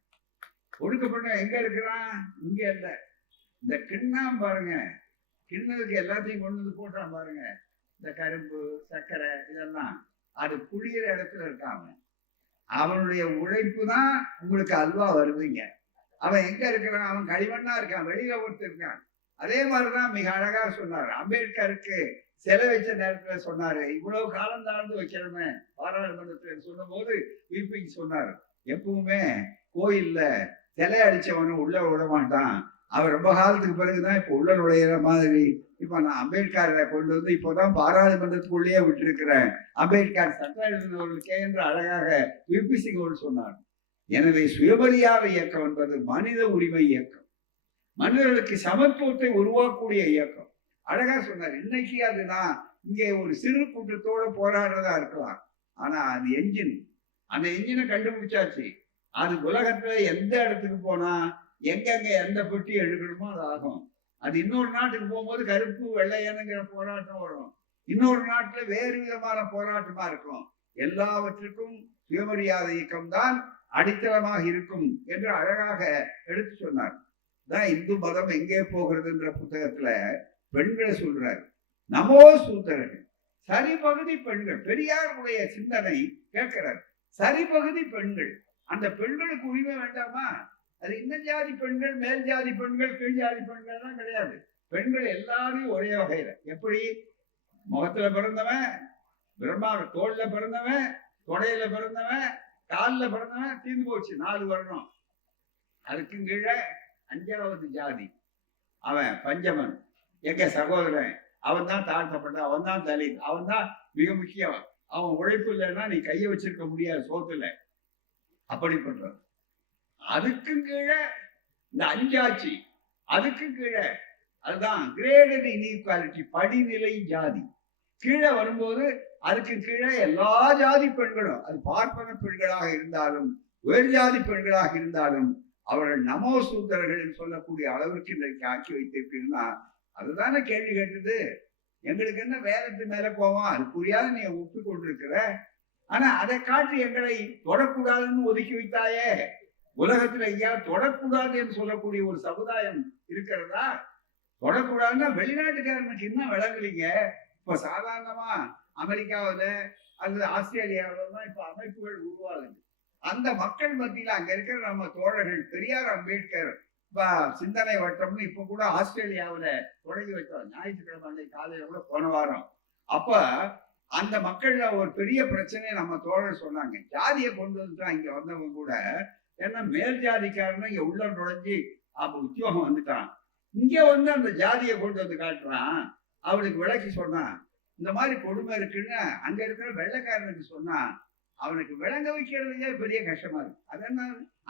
ஒடுக்கப்பட்டவன் எங்க இருக்கிறான்? இங்க இல்ல, இந்த கிண்ணாம் பாருங்க, கிண்ணதுக்கு எல்லாத்தையும் கொண்டு வந்து போட்டான் பாருங்க, இந்த கரும்பு சர்க்கரை இதெல்லாம், அது புளியிற இடத்துல இருக்காங்க. அவனுடைய உழைப்பு தான் உங்களுக்கு அல்வா வருதுங்க. அவன் எங்க இருக்கிறான்? அவன் களிமண்ணா இருக்கான், வெளியில ஒருத்தர் இருக்கான். அதே மாதிரிதான் மிக அழகா சொன்னார். அம்பேத்கருக்கு சிலை வச்ச நேரத்துல சொன்னாரு, இவ்வளவு காலம் தாழ்ந்து வைக்கிறோமே பாராளுமன்றத்தில் சொன்ன போது விபி சொன்னார், எப்பவுமே கோயில்ல சிலை அடிச்சவனை உள்ள விட மாட்டான், அவன் ரொம்ப காலத்துக்கு பிறகுதான் இப்ப உள்ள நுழையிற மாதிரி. இப்ப நான் அம்பேத்கரை கொண்டு வந்து இப்பதான் பாராளுமன்றத்துக்குள்ளேயே விட்டுருக்கிறேன், அம்பேத்கர் சட்டம் எழுதினவர்களுக்கே என்று அழகாக விபி சிங் சொன்னார். எனவே சுயமரியாதை இயக்கம் என்பது மனித உரிமை இயக்கம், மனிதர்களுக்கு சமத்துவத்தை உருவாக்கக்கூடிய இயக்கம். அழகா சொன்னார். இன்னைக்கு அதுதான் இங்கே ஒரு சிறு கூட்டத்தோட போராடுறதா இருக்கலாம், ஆனா அது என்ஜின், அந்த என்ஜினை கண்டுபிடிச்சாச்சு. அது உலகத்துல எந்த இடத்துக்கு போனா எங்கெங்க எந்த பெட்டி எழுக்கணுமோ அது ஆகும். அது இன்னொரு நாட்டுக்கு போகும்போது கருப்பு வெள்ளையனுங்கிற போராட்டம் வரும், இன்னொரு நாட்டுல வேறு விதமான போராட்டமா இருக்கும். எல்லாவற்றுக்கும் சுயமரியாதை இயக்கம் தான் அடித்தளமாக இருக்கும் என்று அழகாக எடுத்து சொன்னார். தான் இந்து மதம் எங்கே போகிறதுன்ற புத்தகத்துல பெண்களை சொல்றாரு. நமோ சூத்திரர்கள், சரிபகுதி பெண்கள். பெரியாருடைய சிந்தனை கேட்கிறார், சரிபகுதி பெண்கள். அந்த பெண்களுக்கு உரிமை வேண்டாமா? அது இந்த ஜாதி பெண்கள், மேல் ஜாதி பெண்கள், கீழ் ஜாதி பெண்கள் தான் கிடையாது. பெண்கள் எல்லாரையும் ஒரே வகையில. எப்படி? முகத்துல பிறந்தவன், பிரம்மா தோல்ல பிறந்தவன், தொடையில பிறந்தவன், காலில் பிறந்தவன், தீர்ந்து போச்சு 4 வருடம். அதுக்கு கீழே 5வது ஜாதி, அவன் பஞ்சமன், எங்க சகோதரன், அவன் தான் தாழ்த்தப்பட்ட, அவன் தான் தலித், அவன் தான் மிக முக்கியம். அவன் உழைப்பு இல்லைன்னா நீ கையை வச்சிருக்க முடியாது சோத்துல, அப்படிப்பட்டவன். அதுக்கு கீழே இந்த 5 ஆட்சி, அதுக்கு கீழே அதுதான் கிரேடட் இன்இக்வாலிட்டி, படிநிலை ஜாதி. கீழே வரும்போது அதுக்கு கீழே எல்லா ஜாதி பெண்களும், அது பார்ப்பன பெண்களாக இருந்தாலும் உயர் ஜாதி பெண்களாக இருந்தாலும் அவர்கள் நமோ சூத்திரர்கள் சொல்லக்கூடிய அளவிற்கு இன்றைக்கு ஆக்கி வைத்திருக்கீங்கன்னா அதுதானே கேள்வி கேட்டது. எங்களுக்கு என்ன வேலைக்கு மேல போவோம், அது புரியாத நீ ஒப்புக்கொண்டிருக்கிற. ஆனா அதை காட்டி எங்களை தொடக்கூடாதுன்னு ஒதுக்கி வைத்தாயே. உலகத்துல எங்கேயாவது தொடக்கூடாது என்று சொல்லக்கூடிய ஒரு சமுதாயம் இருக்கிறதா? தொடக்கூடாதுன்னா வெளிநாட்டுக்காரனுக்கு என்ன விளங்கலீங்க. இப்ப சாதாரணமா அமெரிக்காவில அல்லது ஆஸ்திரேலியாவில தான் இப்ப அமைப்புகள் உருவாகுது. அந்த மக்கள் மத்தியில அங்க இருக்கிற நம்ம தோழர்கள், பெரியார் அம்பேத்கர் சிந்தனை வட்டம்னு இப்ப கூட ஆஸ்திரேலியாவில தொடங்கி வைக்கிறோம். ஞாயிற்றுக்கிழமை காலையில கூட போன வாரம். அப்ப அந்த மக்கள்ல ஒரு பெரிய பிரச்சனையை நம்ம தோழர் சொன்னாங்க. ஜாதியை கொண்டு வந்துட்டான் இங்க வந்தவங்க கூட. ஏன்னா மேல் ஜாதிக்காரன் இங்க உள்ள நுழைஞ்சி அப்ப உத்தியோகம் வந்துட்டான். இங்க வந்து அந்த ஜாதியை கொண்டு வந்து காட்டுறான். அவனுக்கு விளக்கி சொன்னான், இந்த மாதிரி கொடுமை இருக்குன்னு அங்க இருக்கிற வெள்ளைக்காரனுக்கு சொன்னா அவனுக்கு விளங்க வைக்கிறதுக்கே பெரிய கஷ்டமா இருக்கு. அது என்ன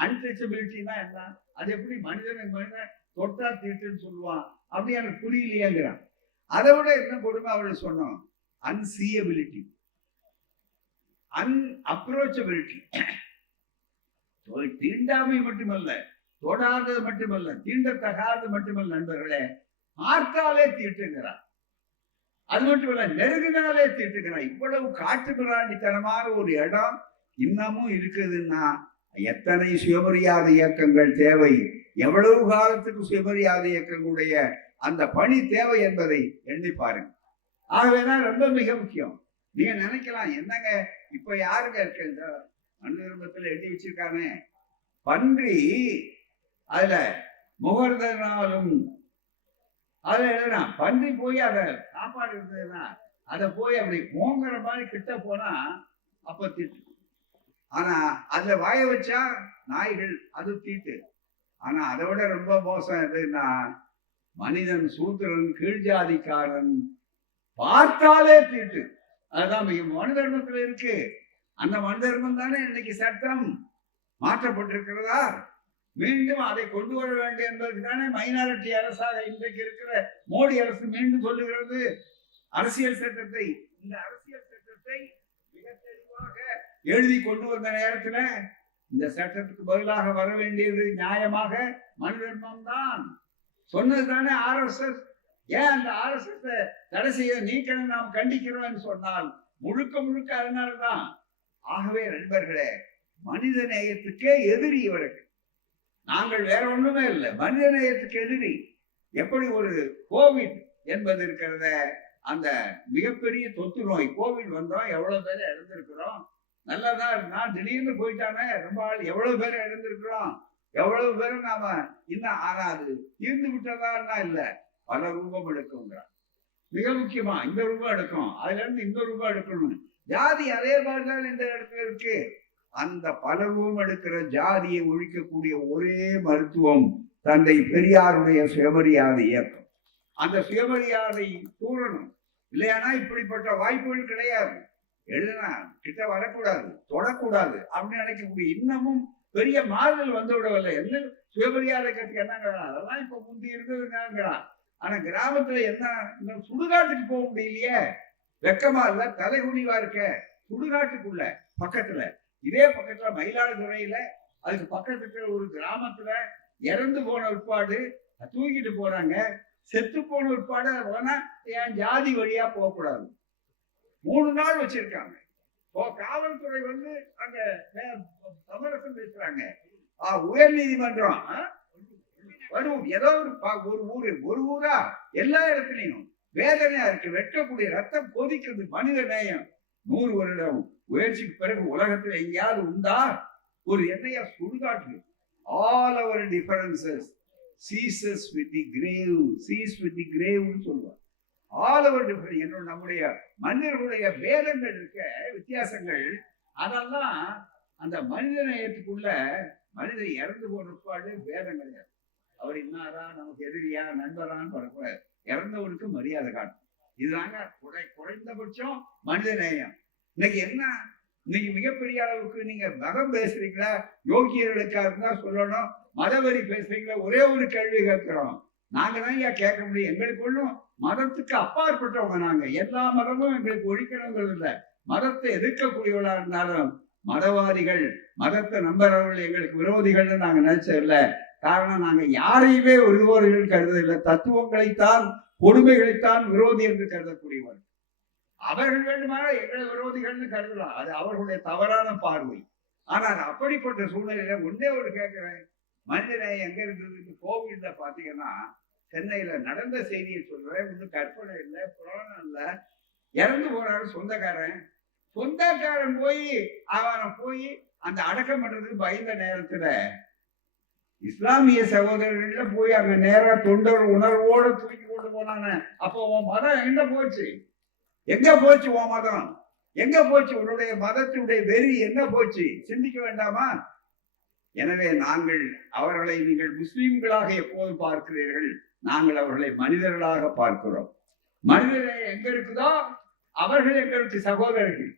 அன்டச்சபிலிட்டின்னா என்ன? அது எப்படி மனிதனுக்கு மனிதன் தொட்டா தீட்டுன்னு சொல்லுவான், அப்படி எனக்கு புரியலையேங்கிறான். அதை விட என்ன கொடுமை அவளுக்கு சொன்னோம், அன்சீயபிலிட்டி. அன்அப்ரோச்சபிலிட்டி. தீண்டாமை மட்டுமல்ல, தொடாதது மட்டுமல்ல, தீண்டத்தகாதது மட்டுமல்ல நண்பர்களே, பார்த்தாலே தீட்டுங்கிறார். அது மட்டுமல்ல, நெருங்கினாலே தீட்டுங்கிறார். இவ்வளவு காட்டு மிராண்டித்தனமான ஒரு இடம் இன்னமும் இருக்குதுன்னா எத்தனை சுயமரியாதை இயக்கங்கள் தேவை, எவ்வளவு காலத்துக்கு சுயமரியாதை இயக்கங்களுடைய அந்த பணி தேவை என்பதை எண்ணி பாருங்க. ஆகவேதான் ரொம்ப மிக முக்கியம். நீங்க நினைக்கலாம், என்னங்க இப்ப யாருங்க இருக்கு இந்த மனு தர்மத்துல எழுதி வச்சிருக்காங்க, பன்றி அதுல முகர்தனாலும் அதுல எழுதுனா பன்றி போய் அதை சாப்பாடு இருந்ததுன்னா அதை போய் அப்படி மோங்கிற மாதிரி கிட்ட போனா அப்ப தீட்டு. ஆனா அதுல வாய வச்சா நாய்கள், அது தீட்டு. ஆனா அதை விட ரொம்ப மோசம் எதுன்னா, மனிதன் சூத்திரன் கீழ்ஜாதிக்காரன் பார்த்தாலே தீட்டு. அதுதான் மனு தர்மத்துல இருக்கு. அந்த மனு தர்மம் தானே இன்னைக்கு சட்டம் மாற்றப்பட்டிருக்கிறதா? மீண்டும் அதை கொண்டு வர வேண்டும் என்பதற்கு தானே மைனாரிட்டி அரசாக இன்றைக்கு இருக்கிற மோடி அரசு மீண்டும் சொல்லுகிறது அரசியல் சட்டத்தை. இந்த அரசியல் சட்டத்தை மிக தெளிவாக எழுதி கொண்டு வந்த நேரத்துல இந்த சட்டத்துக்கு பதிலாக வர வேண்டியது நியாயமாக மனு தர்மம் தான் சொன்னது தானே RSS. ஏன் அந்த RSS தடை செய்ய நீக்கணும் நாம் கண்டிக்கிறோம் சொன்னால் முழுக்க முழுக்க அதனால்தான். ஆகவே நண்பர்களே, மனித நேயத்துக்கே எதிரி இவருக்கு. நாங்கள் வேற ஒண்ணுமே இல்லை, மனித நேயத்துக்கு எதிரி. எப்படி ஒரு கோவிட் என்பது இருக்கிறத, அந்த மிகப்பெரிய தொற்று நோய் கோவிட் வந்தோம், எவ்வளவு பேர் இழந்திருக்கிறோம். நல்லதான் இருந்தா திடீர்னு போயிட்டானே ரொம்ப ஆள், எவ்வளவு பேர் இழந்திருக்கிறோம், எவ்வளவு பேர் நாம இன்னும். ஆனா அது தீர்ந்து விட்டதா இல்லை, பல ரூபம் எடுக்குங்கிறான். மிக முக்கியமா இந்த ரூபம் எடுக்கும், அதுல இருந்து இந்த ரூபம் எடுக்கணும். ஜாதி அதே மாதிரிதான் இந்த இடத்துல இருக்கு. அந்த பல ரூபம் எடுக்கிற ஜாதியை ஒழிக்கக்கூடிய ஒரே மருத்துவம் தந்தை பெரியாருடைய சுயமரியாதை இயக்கம். அந்த சுயமரியாதை தூரணும், இல்லையானா இப்படிப்பட்ட வாய்ப்புகள் கிடையாது. எழுதுனா கிட்ட வரக்கூடாது, தொடக்கூடாது அப்படின்னு நினைக்கக்கூடிய இன்னமும் பெரிய மாறுதல் வந்து விடவில்லை. எந்த சுயமரியாதை கட்சி என்னங்கிறான், அதெல்லாம் இப்ப முந்தி இருந்ததுங்கிறான். ஆனா கிராமத்துல என்ன, இந்த சுடுகாட்டுக்கு போக முடியலையே, வெக்கமா இல்ல, தலைகுனிவா இருக்க. சுடுகாட்டுக்குள்ள பக்கத்துல, இதே பக்கத்துல மயிலாடுதுறையில அதுக்கு பக்கத்துல ஒரு கிராமத்துல இறந்து போன உட்பாடு தூக்கிட்டு போறாங்க. செத்து போன உட்பாடு போனா என் ஜாதி வழியா போகக்கூடாது, 3 நாள் வச்சிருக்காங்க. காவல்துறை வந்து அங்க சமரசம் பேசுறாங்க. உயர் நீதிமன்றம் வரும், ஏதோ ஒரு ஊரா எல்லா இடத்துலயும் வேதனையா இருக்கு, வெட்டக்கூடிய ரத்தம் கொதிக்குது. மனித நேயம் 100 வருடம் முயற்சிக்கு பிறகு உலகத்துல எங்கேயாவது உண்டா? ஒரு எண்ணெயா சுடுகாட்டு. All our differences ceases with the grave, cease with the grave சொல்லுவார். All our difference, என்னோட நம்முடைய மனிதர்களுடைய வேதங்கள் இருக்க வித்தியாசங்கள், அதெல்லாம் அந்த மனித நேயத்துக்குள்ள மனிதன் இறந்து போனப்பாடு வேதம் கிடையாது. அவர் இன்னாரா, நமக்கு எதிரியா, நண்பரான்னு வரக்கூடாது. இறந்தவனுக்கு மரியாதை காட்டும். இதுதாங்க குறைந்தபட்சம் மனித நேயம். இன்னைக்கு என்ன, இன்னைக்கு மிகப்பெரிய அளவுக்கு நீங்க மதம் பேசுறீங்களா, யோகியர்களுக்கா இருந்தா சொல்லணும். மதவெறி பேசுறீங்களா, ஒரே ஒரு கேள்வி கேட்கிறோம். நாங்க தான் ஏன் கேட்க முடியும், எங்களுக்கு ஒன்றும் மதத்துக்கு அப்பாற்பட்டவங்க. நாங்க எல்லா மதமும் எங்களுக்கு ஒழிக்கணுங்கிறது இல்லை. மதத்தை எதிர்க்கக்கூடியவர்களா இருந்தாலும் மதவாதிகள், மதத்தை நம்புறவர்கள் எங்களுக்கு விரோதிகள்னு நாங்க நினைச்சதில்லை. காரணம், நாங்க யாரையுமே விரோதிகள் கருதவில்லை. தத்துவங்களைத்தான், கொடுமைகளைத்தான் விரோதி என்று கருதக்கூடியவர். அவர்கள் வேண்டுமான எங்களை விரோதிகள்னு கருதலாம், அது அவர்களுடைய தவறான பார்வை. ஆனால் அப்படிப்பட்ட சூழ்நிலையில ஒன்னே ஒரு கேட்கிறேன், மனிதனை எங்க இருந்தது? கோவில்ல பாத்தீங்கன்னா சென்னையில நடந்த செய்தியை சொல்றேன், ஒன்றும் கற்பனை இல்லை, புராணம் இல்லை. இறந்து போறாரு சொந்தக்காரன் போய் அவனை போய் அந்த அடக்கம் பண்றதுக்கு பயந்த நேரத்துல இஸ்லாமிய சகோதரர்கள போய் அங்க நேரா தொண்டர் உணர்வோடு தூக்கி கொண்டு போனாங்க. அப்போ உன் மதம் எங்க போச்சு? எங்க போச்சு உன் மதம்? எங்க போச்சு உன்னுடைய மதத்தினுடைய வெறி? எங்க போச்சு? சிந்திக்க வேண்டாமா? எனவே நாங்கள் அவர்களை, நீங்கள் முஸ்லிம்களாக எப்போது பார்க்கிறீர்கள், நாங்கள் அவர்களை மனிதர்களாக பார்க்கிறோம். மனிதர்கள் எங்க இருக்குதோ அவர்கள் எங்களுக்கு சகோதரர்கள்.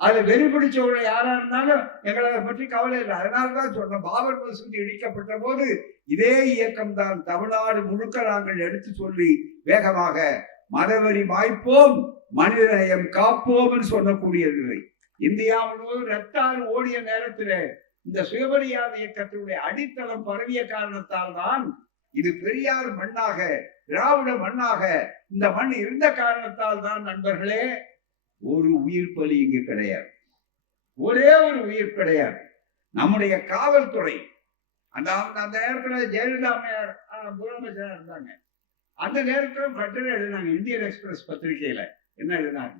அது வெறி பிடிச்சவர்கள் யாரா இருந்தாலும் எங்களை பற்றி கவலை இல்லை. அதனால்தான் சொன்ன, பாபர் மசூதி இடிக்கப்பட்ட போது இதே இயக்கம் தான் தமிழ்நாடு முழுக்க நாங்கள் எடுத்து சொல்லி வேகமாக மதவெறி மாய்ப்போம், மனிதநேயம் காப்போம் என்று சொல்லக்கூடியதில்லை. இந்தியா முழுவதும் ரத்தாறு ஓடிய நேரத்தில் இந்த சுயமரியாதை இயக்கத்தினுடைய அடித்தளம் பரவிய காரணத்தால் தான் இது பெரியார் மண்ணாக, திராவிட மண்ணாக இந்த மண் இருந்த காரணத்தால் தான் நண்பர்களே ஒரு உயிர் பலி இங்கு கிடையாது. ஒரே ஒரு உயிர் கிடையாது. நம்முடைய காவல்துறை அந்த நேரத்துல ஜெயலலிதா முதலமைச்சராக இருந்தாங்க. அந்த நேரத்திலும் கட்டுரை எழுதினாங்க இந்தியன் எக்ஸ்பிரஸ் பத்திரிகையில. என்ன எழுதினாங்க?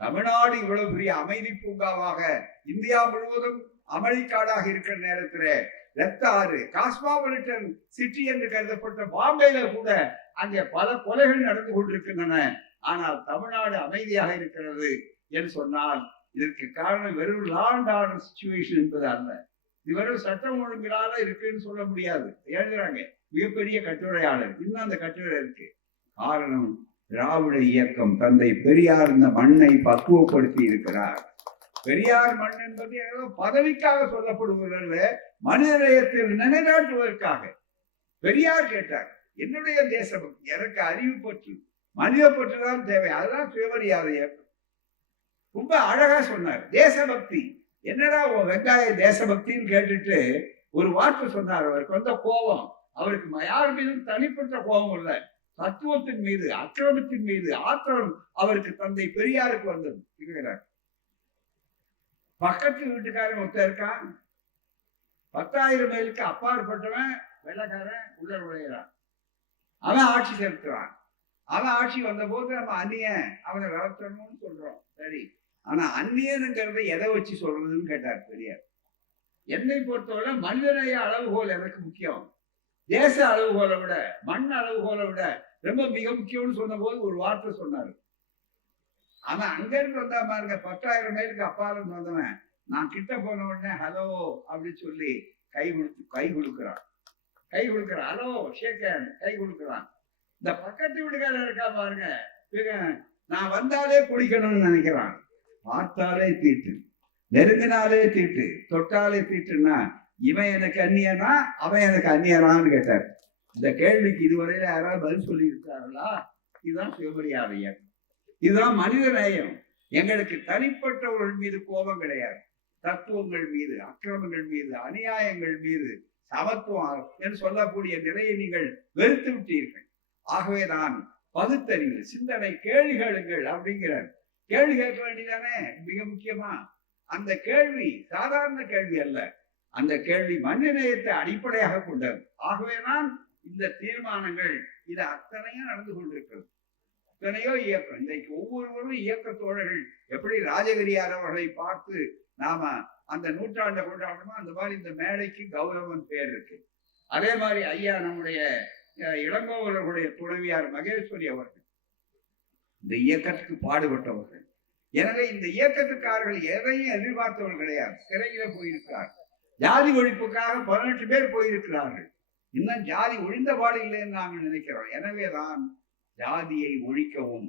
தமிழ்நாடு இவ்வளவு பெரிய அமைதி பூங்காவாக இந்தியா முழுவதும் அமெரிக்காடாக இருக்கிற நேரத்துல ரத்த ஆறு, காஸ்மாபாலிட்டன் சிட்டி என்று கருதப்பட்ட பாம்பேல கூட அங்கே பல கொலைகள் நடந்து கொண்டிருக்கின்றன. ஆனால் தமிழ்நாடு அமைதியாக இருக்கிறது என்று சொன்னால் இதற்கு காரணம் வெறும் லா அண்ட் ஆர்டர் சிச்சுவேஷன் என்பது அல்ல. இது வெறும் சட்டம் ஒழுங்கினால இருக்குன்னு சொல்ல முடியாது. எழுதுறாங்க மிகப்பெரிய கட்டுரையாளர். இன்னும் அந்த கட்டுரை இருக்கு. காரணம் திராவிட இயக்கம், தந்தை பெரியார் இந்த மண்ணை பக்குவப்படுத்தி இருக்கிறார். பெரியார் மண் என்பது பதவிக்காக சொல்லப்படுவதில்ல, மனிதநேயத்தில் நிலைநாட்டுவதற்காக. பெரியார் கேட்டார், என்னுடைய தேசபக்தி, எனக்கு அறிவு பற்று, மனித பற்று தான் தேவை, அதுதான் சுயமரியாதை இயக்கம். ரொம்ப அழகா சொன்னார். தேசபக்தி என்னடா உன் வெங்காய தேசபக்தின்னு கேட்டுட்டு ஒரு வார்த்தை சொன்னார். அவருக்கு வந்த கோபம், அவருக்கு யார் மீதும் தனிப்பட்ட கோபம் இல்லை, தத்துவத்தின் மீது, அக்கிரமத்தின் மீது ஆத்திரம் அவருக்கு தந்தை பெரியாருக்கு வந்தது. பக்கத்து வீட்டுக்காரன் ஒருத்தர் இருக்கான், 10,000 மைலுக்கு அப்பாற்பட்டவன், வெள்ளக்காரன் உள்ள நுழையிறான். அவன் ஆட்சி செலுத்துறான். அவன் ஆட்சி வந்த போது நம்ம அந்நியன் அவனை வளர்த்தணும்னு சொல்றோம். சரி, ஆனா அந்நியனுங்கிறத எதை வச்சு சொல்றதுன்னு கேட்டார் பெரியார். என்னை பொறுத்தவரை மனிதநேய அளவுகோல் எனக்கு முக்கியம். தேச அளவுகோலை விட, மண் அளவுகோலை விட ரொம்ப மிக முக்கியம்னு சொன்ன போது ஒரு வார்த்தை சொன்னாரு. அவன் அங்க இருந்து வந்தா பாருங்க, 10,000 மைலுக்கு அப்பாலும் வந்தவன், நான் கிட்ட போன உடனே ஹலோ அப்படின்னு சொல்லி கை கொடுக்குறான். ஹலோ ஷேக்கன், கை கொடுக்குறான். இந்த பக்கத்து வீட்டுக்காரன் இருக்கா பாருங்க, நான் வந்தாலே குடிக்கணும்னு நினைக்கிறான். பார்த்தாலே தீட்டு, நெருங்கினாலே தீட்டு, தொட்டாலே தீட்டுன்னா இவன் எனக்கு அந்நியனா அவன் எனக்கு அந்நியனான்னு கேட்டார். இந்த கேள்விக்கு இதுவரையில யாராவது பதில் சொல்லி இருக்காங்களா? இதுதான் சுயமரியாதை இயக்கம், இதுதான் மனித நேயம். எங்களுக்கு தனிப்பட்டவர்கள் மீது கோபம் கிடையாது. தத்துவங்கள் மீது, அக்கிரமங்கள் மீது, அநியாயங்கள் மீது, சமத்துவம் என்று சொல்லக்கூடிய நிலையை நீங்கள் வெறுத்து விட்டீர்கள். ஆகவேதான் பகுத்தறிவு, சிந்தனை, கேள்வி கேளுங்கள் அப்படிங்கிறார். கேள்வி கேட்க வேண்டியதானே மிக முக்கியமா. அந்த கேள்வி சாதாரண கேள்வி அல்ல, அந்த கேள்வி மனிதநேயத்தை அடிப்படையாக கொண்டது. ஆகவேதான் இந்த தீர்மானங்கள் இது அத்தனையும் நடந்து கொண்டிருக்கிறது. எத்தனையோ இயக்கம், இன்றைக்கு ஒவ்வொருவரும் இயக்க தோழர்கள் எப்படி ராஜகிரியார் அவர்களை பார்த்து நாம அந்த நூற்றாண்டை கொண்டாடணுமோ அந்த மாதிரி இந்த மேடைக்கு கௌரவம் பேர் இருக்கு. அதே மாதிரி ஐயா நம்முடைய இளங்கோவர்களுடைய துணைவியார் மகேஸ்வரி அவர்கள் இந்த இயக்கத்துக்கு பாடுபட்டவர்கள். எனவே இந்த இயக்கத்துக்காரர்கள் எதையும் எதிர்பார்த்தவர்கள் கிடையாது. சிறையில போயிருக்கிறார்கள். ஜாதி ஒழிப்புக்காக 18 பேர் போயிருக்கிறார்கள். இன்னும் ஜாதி ஒழிந்த பாடு இல்லைன்னு நாங்கள் நினைக்கிறோம். எனவேதான் ஜாதியை ஒழிக்கவும்,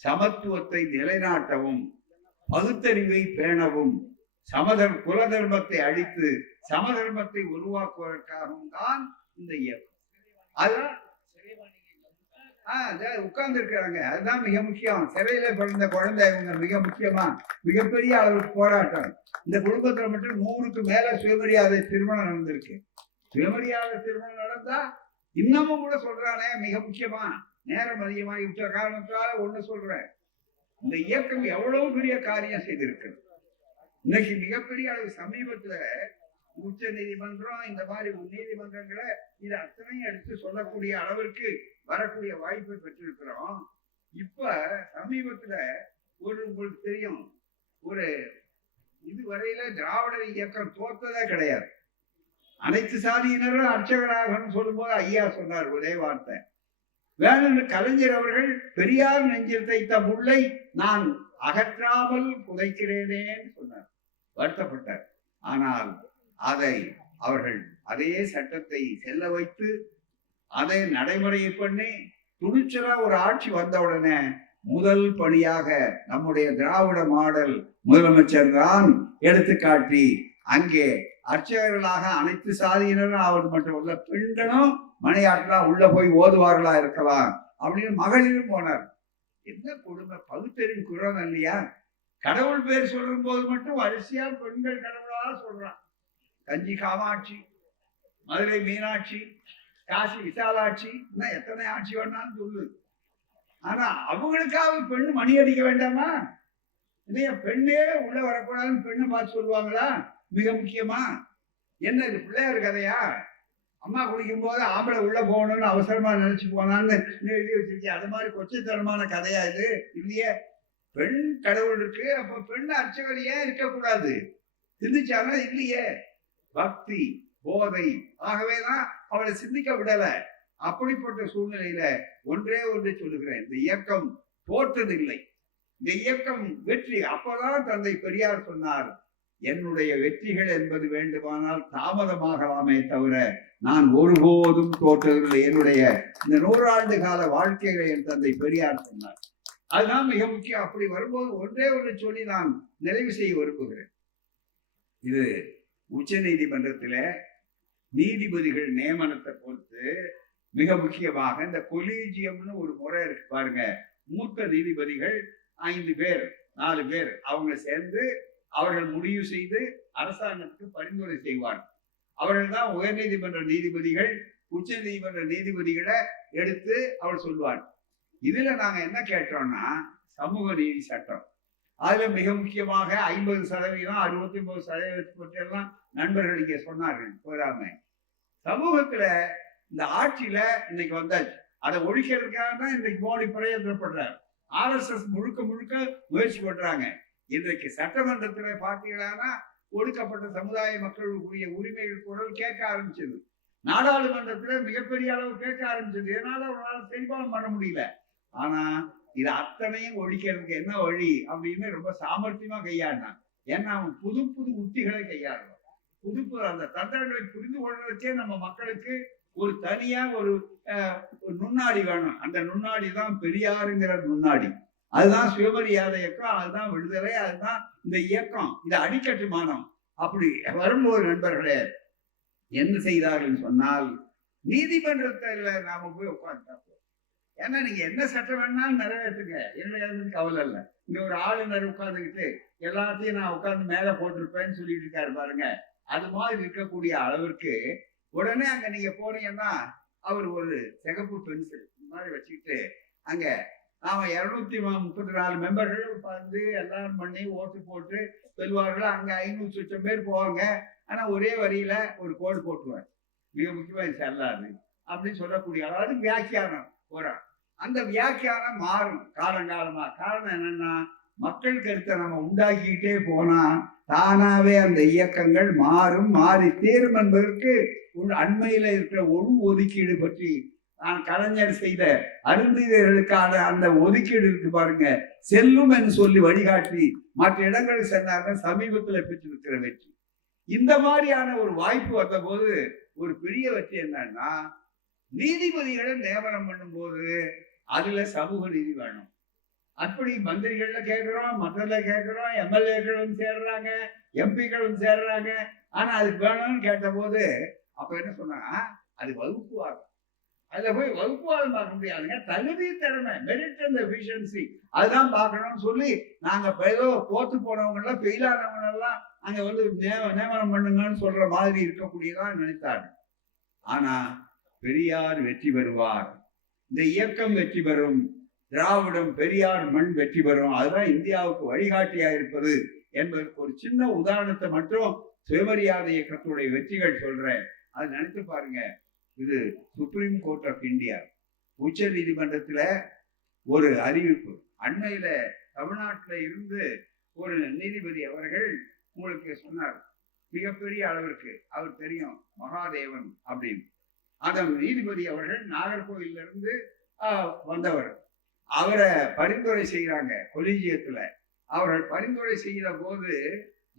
சமத்துவத்தை நிலைநாட்டவும், பகுத்தறிவை பேணவும், குல தர்மத்தை அழித்து சமதர்மத்தை உருவாக்குவதற்காகவும் தான் இந்த இயக்கம். அதுதான் உட்கார்ந்து இருக்கிறாங்க. அதுதான் மிக முக்கியம். சிறையில பிறந்த குழந்தை இவங்க மிக முக்கியமா மிகப்பெரிய அளவுக்கு போராட்டம். இந்த குடும்பத்துல மட்டும் 100க்கு மேல சுயமரியாதை திருமணம் நடந்திருக்கு. சுயமரியாதை திருமணம் நடந்தா இன்னமும் கூட சொல்றானே மிக முக்கியமா நேரம் அதிகமாகி விட்ட காரணத்தால ஒண்ணு சொல்றேன், இந்த இயக்கம் எவ்வளவு பெரிய காரியம் செய்திருக்கிறது. இன்னைக்கு மிகப்பெரிய அளவு சமீபத்துல உச்ச நீதிமன்றம் இந்த மாதிரி நீதிமன்றங்களை இது அத்தனையும் எடுத்து சொல்லக்கூடிய அளவிற்கு வரக்கூடிய வாய்ப்பை பெற்றிருக்கிறோம். இப்ப சமீபத்துல உங்களுக்கு தெரியும், ஒரு இதுவரையில திராவிட இயக்கம் தோத்ததே கிடையாது. அனைத்து சாதியினரும் அர்ச்சகராகன்னு சொல்லும் போது ஐயா சொன்னார் ஒரே வார்த்தை, வேணும் கலைஞர் அவர்கள் பெரியார் நெஞ்சில் தைத்த முல்லை நான் அகற்றாமல் புதைக்கிறேனேன்னு சொன்னார், வருத்தப்பட்டார். ஆனால் அதை அவர்கள் அதே சட்டத்தை செல்ல வைத்து அதை நடைமுறையை பண்ணி துணிச்சலா ஒரு ஆட்சி வந்த உடனே முதல் பணியாக நம்முடைய திராவிட மாடல் முதலமைச்சர் தான் எடுத்துக்காட்டி அங்கே அர்ச்சகர்களாக அனைத்து சாதியினரும் அவர் மட்டும் உள்ள பெண்களும் மணியாற்றா உள்ள போய் ஓதுவார்களா இருக்கலாம் அப்படின்னு மகளிரும் போனார். என்ன கொடுமை, பகுத்தறிவு குரல் இல்லையா? கடவுள் பேர் சொல்லும் போது மட்டும் வரிசையா பெண்கள் கடவுளாக சொல்றான். கஞ்சி காமாட்சி, மதுரை மீனாட்சி, காசி விசாலாட்சி, இன்னும் எத்தனை ஆட்சி வேணாலும் சொல்லு. ஆனா அவங்களுக்காக பெண்ணு மணி அடிக்க வேண்டாமா? இல்லையா? பெண்ணே உள்ள வரக்கூடாதுன்னு பெண்ணை பார்த்து சொல்லுவாங்களா? மிக முக்கியமா என்ன இது பிள்ளையார் கதையா? அம்மா குடிக்கும் போது ஆம்பளை உள்ள போகணும்னு அவசரமா நினைச்சு போனான்னு எழுதி வச்சிருக்கேன். அது மாதிரி கொச்சைத்தனமான கதையா இது? இல்லையே. பெண் கடவுள் இருக்கு, அப்ப பெண் அர்ச்சகர் ஏன் இருக்கக்கூடாது? சிந்திச்சானா? இல்லையே. பக்தி போதை, ஆகவேதான் அவளை சிந்திக்க விடல. அப்படிப்பட்ட சூழ்நிலையில ஒன்றே ஒன்று சொல்லுகிறேன், இந்த இயக்கம் தோற்றதில்லை, இந்த இயக்கம் வெற்றி. அப்பதான் தந்தை பெரியார் சொன்னார், என்னுடைய வெற்றிகள் என்பது வேண்டுமானால் தாமதமாகலாமே தவிர நான் ஒருபோதும் தோற்றதில்லை. என்னுடைய இந்த 100 ஆண்டு கால வாழ்க்கைகளை என் தந்தை பெரியார் சொன்னார். அதுதான் மிக முக்கியம். அப்படி வரும்போது ஒன்றே ஒன்று சொல்லி நான் நிறைவு செய்ய விரும்புகிறேன். இது உச்ச நீதிமன்றத்தில நீதிபதிகள் நியமனத்தை பொறுத்து மிக முக்கியமாக இந்த கொலீஜியம்னு ஒரு முறை இருக்கு பாருங்க. மூத்த நீதிபதிகள் 5 பேர் 4 பேர் அவங்க சேர்ந்து அவர்கள் முடிவு செய்து அரசாங்கத்துக்கு பரிந்துரை செய்வார்கள். அவர்கள் தான் உயர் நீதிமன்ற நீதிபதிகள், உச்ச நீதிமன்ற நீதிபதிகளை எடுத்து அவர் சொல்வார். இதுல நாங்க என்ன கேட்டோம்னா, சமூக நீதி சட்டம். அதுல மிக முக்கியமாக 50%, 69% பற்றி எல்லாம் நண்பர்கள் இங்க சொன்னார்கள் போதாம. சமூகத்துல இந்த ஆட்சியில இன்னைக்கு வந்தாச்சு, அதை ஒழிக்கிறதுக்காக தான் இன்னைக்கு மோடி பிரயோஜனப்படுறாரு. RSS முழுக்க முழுக்க முயற்சி பண்றாங்க. இன்றைக்கு சட்டமன்றத்துல பார்த்தீங்கன்னா ஒடுக்கப்பட்ட சமுதாய மக்களுக்குரிய உரிமைகள் குரல் கேட்க ஆரம்பிச்சது. நாடாளுமன்றத்துல மிகப்பெரிய அளவு கேட்க ஆரம்பிச்சது. ஏன்னால அவரால் செயல்பாடு பண்ண முடியல. ஆனா இது அத்தனையும் ஒழிக்கிறதுக்கு என்ன வழி அப்படின்னு ரொம்ப சாமர்த்தியமா கையாண்டான். ஏன்னா அவன் புது புது உத்திகளை கையாடுவான். புது அந்த தந்திரங்களை புரிந்து கொள்றதுக்கே நம்ம மக்களுக்கு ஒரு தனியா ஒரு நுண்ணாடி வேணும். அந்த நுண்ணாடி தான் பெரியாருங்கிற நுண்ணாடி. அதுதான் சுயமரியாதை இயக்கம், அதுதான் விடுதலை, அதுதான் இந்த இயக்கம். இது அடிக்கட்டுமானம். அப்படி வரும்போது நண்பர்களே என்ன செய்தார்கள் சொன்னால், நீதிமன்றத்தில் நாம போய் உட்கார்ந்து, ஏன்னா நீங்க என்ன சட்டம் வேணாலும் நிறைவேற்றுங்க, என்ன கவலை இல்லை. இங்க ஒரு ஆளுநர் உட்கார்ந்துக்கிட்டு எல்லாத்தையும் நான் உட்கார்ந்து மேல போட்டிருப்பேன்னு சொல்லிட்டு இருக்காரு பாருங்க. அது மாதிரி இருக்கக்கூடிய அளவிற்கு உடனே அங்க நீங்க போனீங்கன்னா அவர் ஒரு சிகப்பு பென்சில் மாதிரி வச்சுக்கிட்டு அங்க நாம 234 மெம்பர்கள் உட்கார்ந்து எல்லாரும் பண்ணி ஓட்டு போட்டு செல்வார்கள். அங்க 500 லட்சம் பேர் போவாங்க. ஆனா ஒரே வரியில ஒரு கோடு போட்டுருவார். மிக முக்கியமா இது செல்லாது அப்படின்னு சொல்லக்கூடிய, அதாவது வியாக்கியானம் போறான். அந்த வியாக்கியானம் மாறும் காலங்காலமா. காரணம் என்னன்னா, மக்கள் கருத்தை நம்ம உண்டாக்கிக்கிட்டே போனா தானாவே அந்த இயக்கங்கள் மாறும், மாறி தீரும் என்பதற்கு அண்மையில இருக்கிற ஒதுக்கீடு பற்றி நான் கலைஞர் செய்த அருந்தியர்களுக்கான அந்த ஒதுக்கீடு இருக்கு பாருங்க, செல்லும் என்று சொல்லி வழிகாட்டி மற்ற இடங்களுக்கு சென்றாங்க. சமீபத்தில் பெற்றிருக்கிற வெற்றி. இந்த மாதிரியான ஒரு வாய்ப்பு வந்த போது ஒரு பெரிய வெற்றி என்னன்னா, நீதிபதிகளை நியமனம் பண்ணும் போது அதுல சமூக நீதி வேணும். அப்படி மந்திரிகள்ல கேட்கிறோம், மற்றதுல கேட்கிறோம், MLAக்கள் வந்து சேர்றாங்க, MP-க்கள் வந்து சேர்றாங்க. ஆனா அதுக்கு வேணும்னு கேட்ட போது அப்ப என்ன சொன்னாங்க, அது வகுப்புவாதம். அதுல போய் வகுப்புவாதம் பார்க்க முடியாதுங்க, தகுதி திறமை, மெரிட் அண்ட் எஃபிஷியன்சி அதுதான் பார்க்கணும்னு சொல்லி நாங்க ஏதோ தோத்து போனவங்க எல்லாம் ஃபெயிலானவங்க எல்லாம் அங்க வந்து நியமனம் பண்ணுங்கன்னு சொல்ற மாதிரி இருக்கக்கூடியதான் நினைத்தாங்க. ஆனா பெரியார் வெற்றி பெறுவார், இந்த இயக்கம் வெற்றி பெறும், திராவிடம் பெரியார் மண் வெற்றி பெறும். அதுதான் இந்தியாவுக்கு வழிகாட்டியா இருப்பது என்பதற்கு ஒரு சின்ன உதாரணத்தை மட்டும் சுயமரியாதை இயக்கத்துடைய வெற்றிகள் சொல்றேன். அது நினைத்து பாருங்க. இது சுப்ரீம் கோர்ட் ஆஃப் இந்தியா, உச்ச நீதிமன்றத்துல ஒரு அறிவிப்பு. அண்மையில தமிழ்நாட்டில இருந்து ஒரு நீதிபதி அவர்கள் உங்களுக்கு சொன்னார், மிகப்பெரிய அளவிற்கு அவர் தெரியும், மகாதேவன் அப்படின்னு. அந்த நீதிபதி அவர்கள் நாகர்கோவில்ல இருந்து வந்தவர். அவரை பரிந்துரை செய்யறாங்க கொலீஜியத்துல. அவர்கள் பரிந்துரை செய்கிற போது,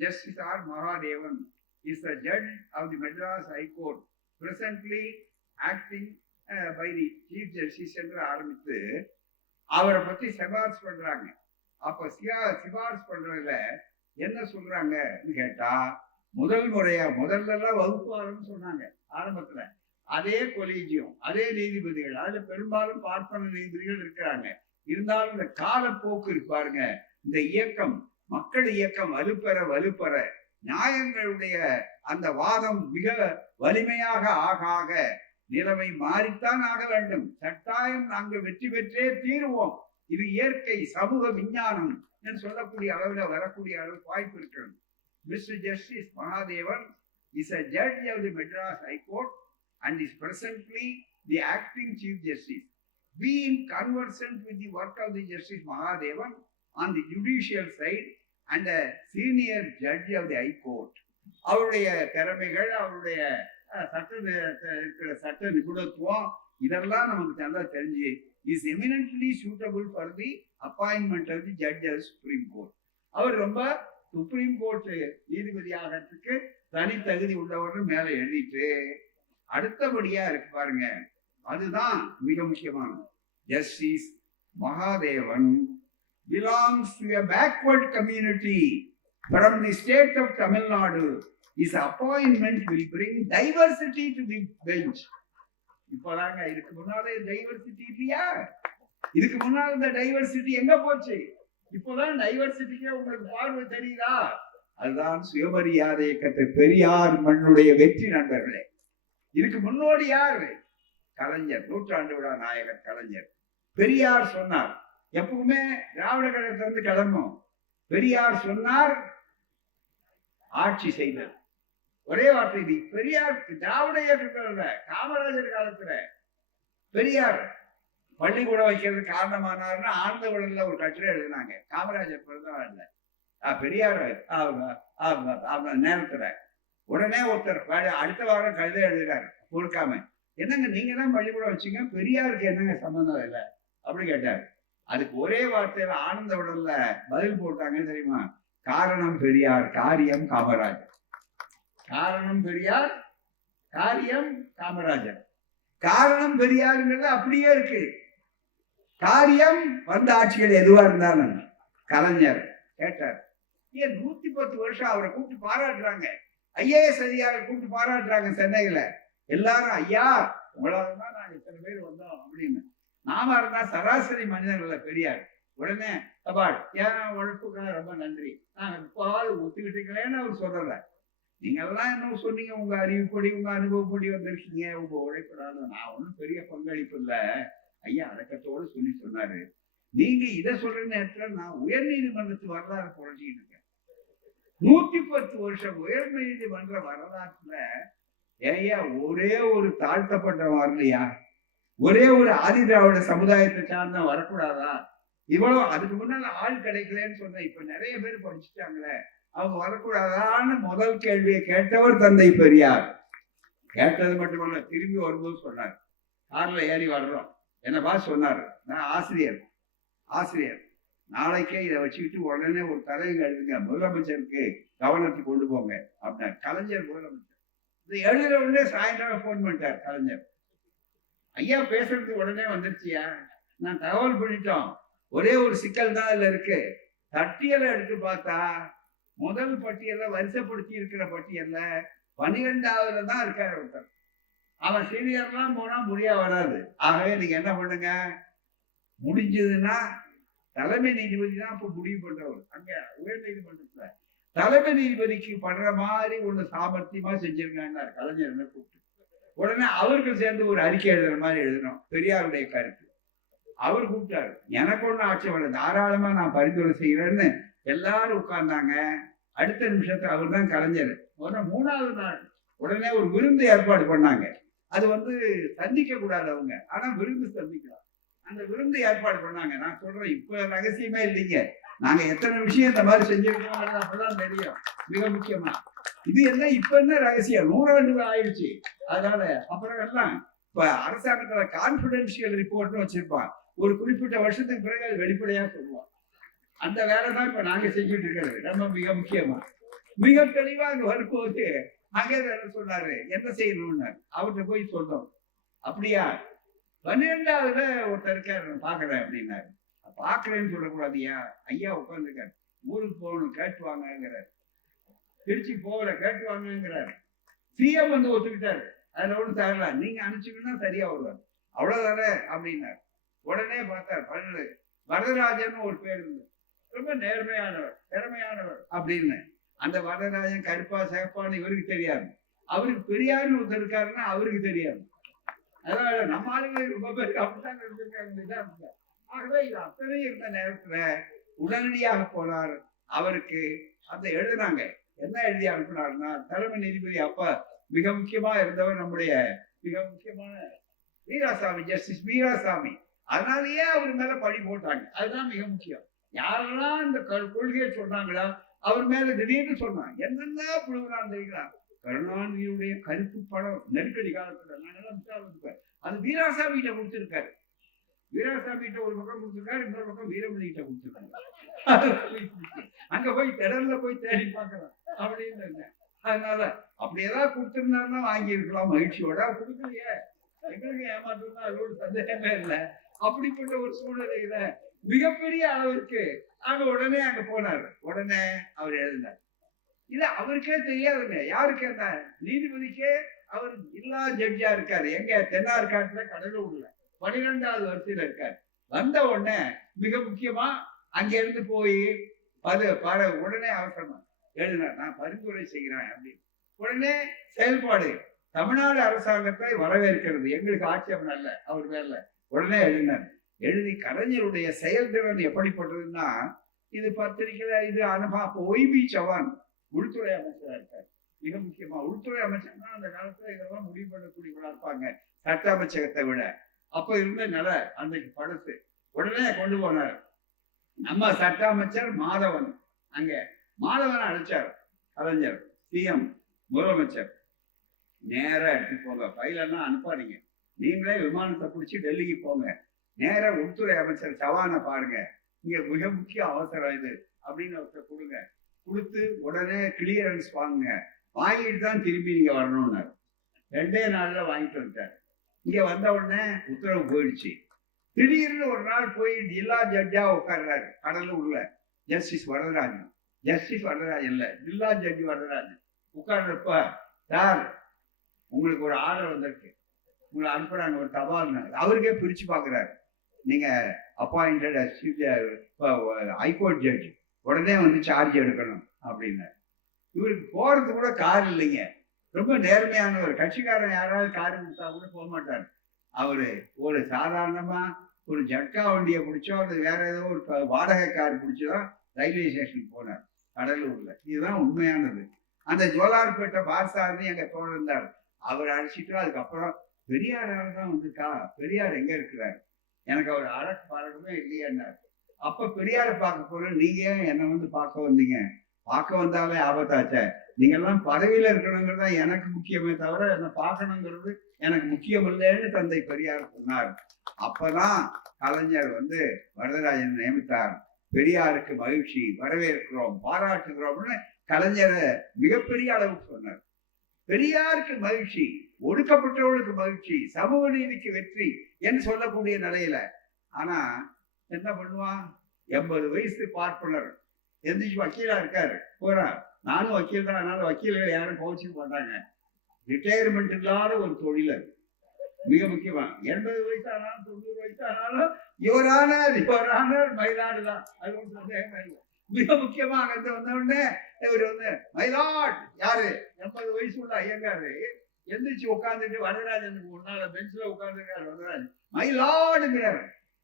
justice R Mahadevan is the judge of the Madras High Court presently acting by the Chief Justice என்று ஆரம்பித்து அவரை பத்தி சிபாரிசு பண்றாங்க. அப்ப சிபாரிசு பண்றதுல என்ன சொல்றாங்கன்னு கேட்டா, முதல் முறையா முதல்லலாம் வகுப்பாளர்னு சொன்னாங்க ஆரம்பத்துல. அதே கொலீஜியம், அதே நீதிபதிகள், அதுல பெரும்பாலும் பார்ப்பன நீதிபதிகள் இருக்கிறாங்க. இருந்தாலும் இந்த காலப்போக்கு இருப்பாருங்க. இந்த இயக்கம் மக்கள் இயக்கம் வலுப்பெற வலுப்பெற நியாயங்களுடைய அந்த வாதம் மிக வலிமையாக ஆக நிலைமை மாறித்தான் ஆக வேண்டும். கட்டாயம் நாங்கள் வெற்றி பெற்றே தீருவோம். இது இயற்கை, சமூக விஞ்ஞானம் என்று சொல்லக்கூடிய அளவில் வரக்கூடிய அளவுக்கு வாய்ப்பு இருக்கிறது. Mr. Justice Mahadevan is a judge of the Madras High Court and is presently the acting Chief Justice. Being conversant with the work of the Justice Mahadevan on the judicial side and a senior judge of the High Court, அவருடைய திறமைகள், அவருடைய சட்ட நிபுணத்துவம் இதெல்லாம் நமக்கு நல்லா தெரிஞ்சு is eminently suitable for the appointment of the judge of supreme court. அவர் ரொம்ப சுப்ரீம் கோர்ட் நீதிபதி ஆகிறதுக்கு தனி தகுதி உள்ளவர்கள் மேல எழுதிட்டு அடுத்தபடியா இருக்கு பாருங்க, அதுதான் மிக முக்கியமானது. Justice Mahadevan belongs to a backward community from the state of Tamil Nadu. His appointment will bring diversity to the bench. இப்போதாங்க இதுக்கு முன்னாலே டைவர்சிட்டி இல்லையா? இதுக்கு முன்னால் இந்த டைவர்சிட்டி எங்க போச்சு? இப்போதான் டைவர்சிட்டிக்கே உங்களுக்கு பார்வை தெரியுதா? அதுதான் சுயமரியாதை கற்ற பெரியார் மண்ணுடைய வெற்றி நண்பர்களே. இதுக்கு முன்னோடி யாரு? கலைஞர், நூற்றாண்டு விழா நாயகர் கலைஞர். பெரியார் சொன்னார், எப்பவுமே திராவிட கழகத்திலிருந்து கிளம்பும். பெரியார் சொன்னார், ஆட்சி செய்தார். ஒரே வார்த்தை இது. பெரியார் திராவிட இயக்கத்துல காமராஜர் காலத்துல பெரியார் பள்ளிக்கூடம் வைக்கிறதுக்கு காரணமானார்னு ஆழ்ந்த உடல்ல ஒரு கட்டுரை எழுதினாங்க. காமராஜர் பிறந்தவர் இல்ல, பெரியார் நேரத்துல. உடனே ஒருத்தர் அடுத்த வாரம் கழுத எழுதுறாரு பொறுக்காம, என்னங்க நீங்க தான் பள்ளிக்கூடம் வச்சீங்க, பெரியாருக்கு என்னங்க சம்பந்தம் இல்லை அப்படி கேட்டாரு. அதுக்கு ஒரே வார்த்தையில ஆனந்த உடல்ல பதில் போட்டாங்க தெரியுமா? காரணம் பெரியார், காரியம் காமராஜர். காரணம் பெரியார், காரியம் காமராஜர். காரணம் பெரியாருங்கிறது அப்படியே இருக்கு. காரியம் வந்த ஆட்சிகள் எதுவா இருந்தாலும். கலைஞர் கேட்டார், ஏன் 110 வருஷம் அவரை கூப்பிட்டு பாராட்டுறாங்க, ஐஏஎஸ் அதிகாரி கூப்பிட்டு பாராட்டுறாங்க சென்னையில எல்லாரும், ஐயா உங்களாலதான் நாங்க இத்தனை பேர் வந்தோம் அப்படின்னு. நாம இருந்தா சராசரி மனிதர்கள பெரியார். உடனே தபால் ஏன் உழைப்புக்காக ரொம்ப நன்றி, நாங்க இப்பாவது ஒத்துக்கிட்டீங்களேன்னு அவர் சொல்லல. நீங்க எல்லாம் என்ன சொன்னீங்க, உங்க அறிவுப்படி உங்க அனுபவப்படி வந்திருக்கீங்க, உங்க உழைப்படாத. நான் ஒன்றும் பெரிய பங்களிப்பு இல்லை ஐயா, அடக்கத்தோடு சொல்லி சொன்னாரு. நீங்க இதை சொல்ற நேரத்துல நான் உயர் நீதிமன்றத்து வரலாறு புரட்சிக்கிட்டு இருக்கேன். 110 வருஷம் உயர் நீதிமன்ற வரலாற்றுல ஏயா ஒரே ஒரு தாழ்த்தப்பட்ட வரலையா? ஒரே ஒரு ஆதி திராவிட சமுதாயத்தை சார்ந்த வரக்கூடாதா? இவ்வளவு அதுக்கு முன்னால ஆள் கிடைக்கலன்னு சொன்ன, இப்ப நிறைய பேர் படிச்சுட்டாங்களே, அவங்க வரக்கூடாதான்னு முதல் கேள்வியை கேட்டவர் தந்தை பெரியார். கேட்டது மட்டுமல்ல, திரும்பி வரும்போது சொன்னார், கார்ல ஏறி வர்றோம், என்னப்பா சொன்னார், நான் ஆசிரியர் நாளைக்கே இதை வச்சுக்கிட்டு உடனே ஒரு தலையங்க எழுதுங்க, முதலமைச்சருக்கு கவனத்துக்கு கொண்டு போங்க அப்படின்னார். கலைஞர் முதலமைச்சர் இதை எழுதுற உடனே சாயந்தரம் போன் பண்ணிட்டார் கலைஞர், ஐயா பேசுறதுக்கு உடனே வந்துருச்சியா, நான் தகவல் பண்ணிட்டோம், ஒரே ஒரு சிக்கல் தான் இதுல இருக்கு. பட்டியலை எடுத்து பார்த்தா முதல் பட்டியல வரிசைப்படுத்தி இருக்கிற பட்டியல்ல 12வது தான் இருக்காரு ஒருத்தர். அவன் சீனியர்லாம் போனா முடியா வராது. ஆகவே நீங்க என்ன பண்ணுங்க, முடிஞ்சதுன்னா தலைமை நீதிபதி தான் இப்ப முடிவு பண்றவர். அங்க உயர் நீதிமன்றத்துல தலைமை நீதிபதிக்கு பண்ற மாதிரி ஒண்ணு சாமர்த்தியமா செஞ்சிருக்காங்க கலைஞர் கூப்பிட்டு. உடனே அவருக்கு சேர்ந்து ஒரு அறிக்கை எழுதுற மாதிரி எழுதணும், பெரியாருடைய கருத்து. அவர் கூப்பிட்டாரு, எனக்கு ஒண்ணு ஆட்சேபனை, தாராளமா நான் பரிந்துரை செய்யறேன்னு எல்லாரும் உட்கார்ந்தாங்க. அடுத்த நிமிஷத்துல அவர் தான் கலைஞர். 3வது நாள் உடனே ஒரு விருந்து ஏற்பாடு பண்ணாங்க. அது சந்திக்க கூடாது அவங்க, ஆனா விருந்து சந்திக்கலாம். அந்த விருந்து ஏற்பாடு பண்ணாங்க. நான் சொல்றேன், இப்ப ரகசியமே இல்லைங்க, நாங்க எத்தனை விஷயம் இந்த மாதிரி செஞ்சிருக்கோம் அப்பதான் தெரியும். மிக முக்கியமா இது என்ன இப்ப என்ன ரகசியம், 100 ஆண்டுகள் ஆயிடுச்சு. அதனால அப்புறம் எல்லாம் இப்ப அரசாங்கத்துல கான்பிடென்ஷியல் ரிப்போர்ட்னு வச்சிருப்பான், ஒரு குறிப்பிட்ட வருஷத்துக்கு பிறகு அது வெளிப்படையா சொல்லுவான். அந்த வேலை தான் இப்ப நாங்க செஞ்சுட்டு இருக்கிறது. நம்ம மிக முக்கியமா மிக தெளிவா அங்க வரும்போது அங்கே சொன்னாரு, என்ன செய்யணும்னு அவர்கிட்ட போய் சொன்னோம். அப்படியா, 12வது ஒருத்தர் இருக்காரு, பாக்குறேன் அப்படின்னாரு. பாக்குறேன்னு சொல்லக்கூடாதியா, ஐயா உட்காந்துருக்காரு, ஊருக்கு போகணும் கேட்டுவாங்கிறாரு, திருச்சி போகல கேட்டுவாங்கிறாரு. சிஎம் ஒத்துக்கிட்டாரு, அதுல ஒண்ணு தரல, நீங்க அனுப்பிச்சுக்கணும்னா சரியா வருவார், அவ்வளவுதானே அப்படின்னாரு. உடனே பார்த்தார், வரதராஜன் ஒரு பேர் இருந்தது, ரொம்ப நேர்மையானவர், திறமையானவர் அப்படின்னு. அந்த வரதராஜன் கருப்பா சேப்பான்னு இவருக்கு தெரியாது. அவருக்கு பெரியார்னு ஒருத்தர் இருக்காருன்னா அவருக்கு தெரியாது. அதனால நம்ம ஆளுங்க ரொம்ப பேருக்கு அப்படித்தான் இருந்திருக்காங்க. ஆகவே இது அத்தனை இருந்த நேரத்துல உடனடியாக போனார். அவருக்கு அந்த எழுதினாங்க. என்ன எழுதி அனுப்பினார்னா, தலைமை நீதிபதி அப்ப மிக முக்கியமா இருந்தவர் நம்முடைய மிக முக்கியமான வீராசாமி, ஜஸ்டிஸ் வீராசாமி. அதனாலயே அவர் மேல பழி போட்டாங்க. அதுதான் மிக முக்கியம். யாரெல்லாம் இந்த கொள்கையை சொன்னாங்களா அவர் மேல திடீர்னு சொன்னாங்க. என்னென்ன புழுகிறான் தெரியுங்களா? கருணாநிதியுடைய கருப்பு படம் நெருக்கடி காலத்துல நாங்கெல்லாம் அது வீராசாமிகிட்ட கொடுத்திருக்காரு. வீராசாமிகிட்ட ஒரு பக்கம் கொடுத்திருக்காரு, இன்னொரு பக்கம் வீரமணி கிட்ட கொடுத்திருக்காரு. அங்க போய் திடல்ல போய் தேடி பார்க்கலாம் அப்படின்னு. அதனால அப்படி ஏதாவது கொடுத்திருந்தாருன்னா வாங்கி இருக்கலாம் மகிழ்ச்சியோட. கொடுக்கலையே, எங்களுக்கு ஏமாற்றம் தான், அதோட சந்தேகமே இல்லை. அப்படிப்பட்ட ஒரு சூழ்நிலையில மிகப்பெரிய அளவிற்கு அங்க உடனே அங்க போனாரு. உடனே அவர் எழுதினார். இல்ல அவருக்கே தெரியாதுங்க. யாருக்கு? என்ன நீதிபதிக்கே அவர் இல்லா ஜட்ஜா இருக்காரு. எங்க? தென்னார்காட்டுல கடலூர்ல 12வது வரிசையில இருக்காரு. வந்த உடனே மிக முக்கியமா அங்க இருந்து போய் உடனே அவசரமா எழுதினார், நான் பரிந்துரை செய்கிறேன் அப்படின்னு. உடனே செயல்பாடு தமிழ்நாடு அரசாங்கத்தை வரவேற்கிறது, எங்களுக்கு ஆட்சேபம் அல்ல அவர் மேல. உடனே எழுதினார். எழுதி கலைஞருடைய செயல்திறன் எப்படிப்பட்டதுன்னா, இது பத்திரிகையில இது அனுபவம். அப்போ ஒய்பி சவான் உள்துறை அமைச்சரா இருக்காரு. மிக முக்கியமா உள்துறை அமைச்சர்னா அந்த காலத்துல இதெல்லாம் முடிவு பண்ணக்கூடியவங்களா இருப்பாங்க சட்ட அமைச்சகத்தை விட. அப்ப இருந்த நில அன்றைக்கு படுத்து உடனே கொண்டு போனார். நம்ம சட்ட அமைச்சர் மாதவன், அங்க மாதவன் அழைச்சார் கலைஞர். சிஎம் முதலமைச்சர் நேரா எடுத்து போங்க, பைலெல்லாம் அனுப்பாதீங்க, நீங்களே விமானத்தை பிடிச்சி டெல்லிக்கு போங்க, நேரா உள்துறை அமைச்சர் சவானை பாருங்க, இங்க மிக முக்கிய அவசரம் இது அப்படின்னு ஒருத்தர் கொடுங்க. கொடுத்து உடனே கிளியரன்ஸ் வாங்குங்க, வாங்கிட்டு தான் திரும்பி நீங்க வரணும்னாரு. 2 நாள்ல வாங்கிட்டு வந்துட்டாரு. இங்க வந்த உடனே உத்தரவு போயிடுச்சு. திடீர்னு ஒரு நாள் போய் ஜில்லா ஜட்ஜா உட்கார்றாரு கடலூர்ல. ஜஸ்டிஸ் வரதராஜன், ஜஸ்டிஸ் வரதராஜன் இல்ல, ஜில்லா ஜட்ஜி வரதராஜன் உட்கார்றப்ப, சார் உங்களுக்கு ஒரு ஆர்டர் வந்திருக்கு, உங்களை அனுப்புறாங்க ஒரு தபால். அவருக்கே பிரிச்சு பாக்குறாரு. நீங்க அப்பாயிண்டட் ஹைகோர்ட் ஜட்ஜ், உடனே வந்து சார்ஜ் எடுக்கணும் அப்படின்னாரு. இவருக்கு போறது கூட கார் இல்லைங்க. ரொம்ப நேர்மையானவர். கட்சிக்காரன் யாராவது கார் கொடுத்தா கூட போக மாட்டார். அவரு ஒரு சாதாரணமா ஒரு ஜட்கா வண்டியை பிடிச்சோ அல்லது வேற ஏதோ ஒரு வாடகை கார் பிடிச்சதான் ரயில்வே ஸ்டேஷனுக்கு போனார் கடலூர்ல. இதுதான் உண்மையானது. அந்த ஜோலார்பேட்டை பாரசாரதி எங்க தோழந்தார், அவர் அழைச்சிட்டு அதுக்கப்புறம் பெரியாரால தான் வந்துக்கா, பெரியார் எங்க இருக்கிறார், எனக்கு அவர் அழகு பாராட்டமே இல்லையான்னாரு. அப்ப பெரியாரை பார்க்க போற, நீங்க என்ன வந்து பார்க்க வந்தீங்க, பார்க்க வந்தாலே ஆபத்தாச்ச, நீங்க எல்லாம் பதவியில இருக்கணுங்கிறதா எனக்கு முக்கியமே தவிர என்ன பார்க்கணுங்கிறது எனக்கு முக்கியம் இல்லைன்னு தந்தை பெரியார் சொன்னார். அப்பதான் கலைஞர் வந்து வரதராஜன் நியமித்தார். பெரியாருக்கு மகிழ்ச்சி, வரவேற்கிறோம், பாராட்டுகிறோம்னு கலைஞரை மிகப்பெரிய அளவுக்கு சொன்னார். பெரியாருக்கு மகிழ்ச்சி, ஒடுக்கப்பட்டவர்களுக்கு மகிழ்ச்சி, சமூக நீதிக்கு வெற்றி என்று சொல்லக்கூடிய நிலையில. ஆனா என்ன பண்ணுவான், 80 வயசு பார்ப்பனர் எந்திரிச்சு வக்கீலா இருக்காரு போறார். நானும் வக்கீல் தான், அதனால வக்கீல்கள் யாரும் கோச்சிக்க மாட்டாங்க. ரிட்டையர்மெண்ட் இல்லாத ஒரு தொழில் அது. மிக முக்கியமா 80 வயசு ஆனாலும் 90 வயசு ஆனாலும் இவரானார் மயிலாடு தான், அது ஒரு சந்தேகமே இல்லை. மிக முக்கியமா அங்க வந்த உடனே இவர் வந்து மயிலாட் யாரு, 80 வயசு உள்ள ஐயங்காரு எந்திரிச்சு உட்காந்துட்டு வரதராஜனுக்கு முன்னால பெஞ்சில உட்காந்துருக்காரு. வரதராஜன் மயிலாடுங்கிறாரு.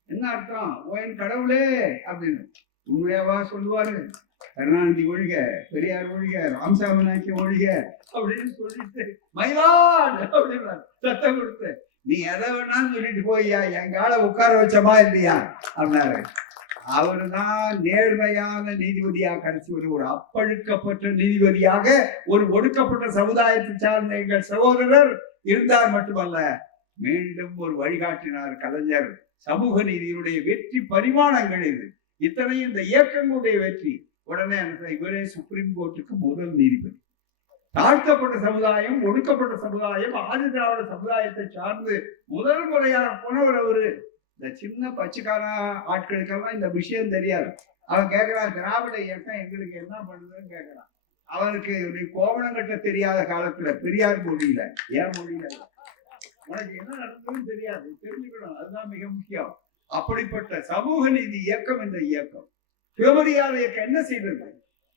என்ன அர்த்தம், ஓயின் கடவுளே அப்படின்னு. உண்மையாவா சொல்லுவாரு? கருணாநிதி ஒழிக, பெரியார் ஒழிக, ராமசாமி நாய்க்கு ஒழிக அப்படின்னு சொல்லிட்டு மயிலாடு அப்படின்னு சத்தம் கொடுத்து, நீ எதை வேணாலும் சொல்லிட்டு போய்யா, எங்கால உட்கார வச்சமா இல்லையா அப்படின்னாரு. அவரு தான் நேர்மையான நீதிபதியாக கடைசி ஒரு அப்பழுக்கப்பட்ட நீதிபதியாக ஒரு ஒடுக்கப்பட்ட சமுதாயத்தை சார்ந்த எங்கள் சகோதரர் இருந்தார் மட்டுமல்ல, மீண்டும் ஒரு வழிகாட்டினார் கலைஞர். சமூக நீதியுடைய வெற்றி பரிமாணங்கள் இது. இத்தனையும் இந்த இயக்கங்களுடைய வெற்றி. உடனே இவரே சுப்ரீம் கோர்ட்டுக்கு முதல் நீதிபதி. தாழ்த்தப்பட்ட சமுதாயம், ஒடுக்கப்பட்ட சமுதாயம், ஆதி திராவிட சமுதாயத்தை சார்ந்து முதல் முறையாக போனவர் அவரு. இந்த சின்ன பச்சைக்கார ஆட்களுக்கெல்லாம் இந்த விஷயம் தெரியாது. அவன் கேட்கிறான், திராவிட இயக்கம் எங்களுக்கு என்ன பண்ணுதுன்னு கேட்கிறான். அவனுக்கு கோவணங்கட்ட தெரியாத காலத்துல பெரியார் மொழியில, ஏன் மொழியில உனக்கு என்ன நடந்ததுன்னு தெரியாது, தெரிஞ்சுக்கணும், அதுதான் மிக முக்கியம். அப்படிப்பட்ட சமூக நீதி இயக்கம் இந்த இயக்கம். சுயமரியாதை இயக்கம் என்ன செய்தது?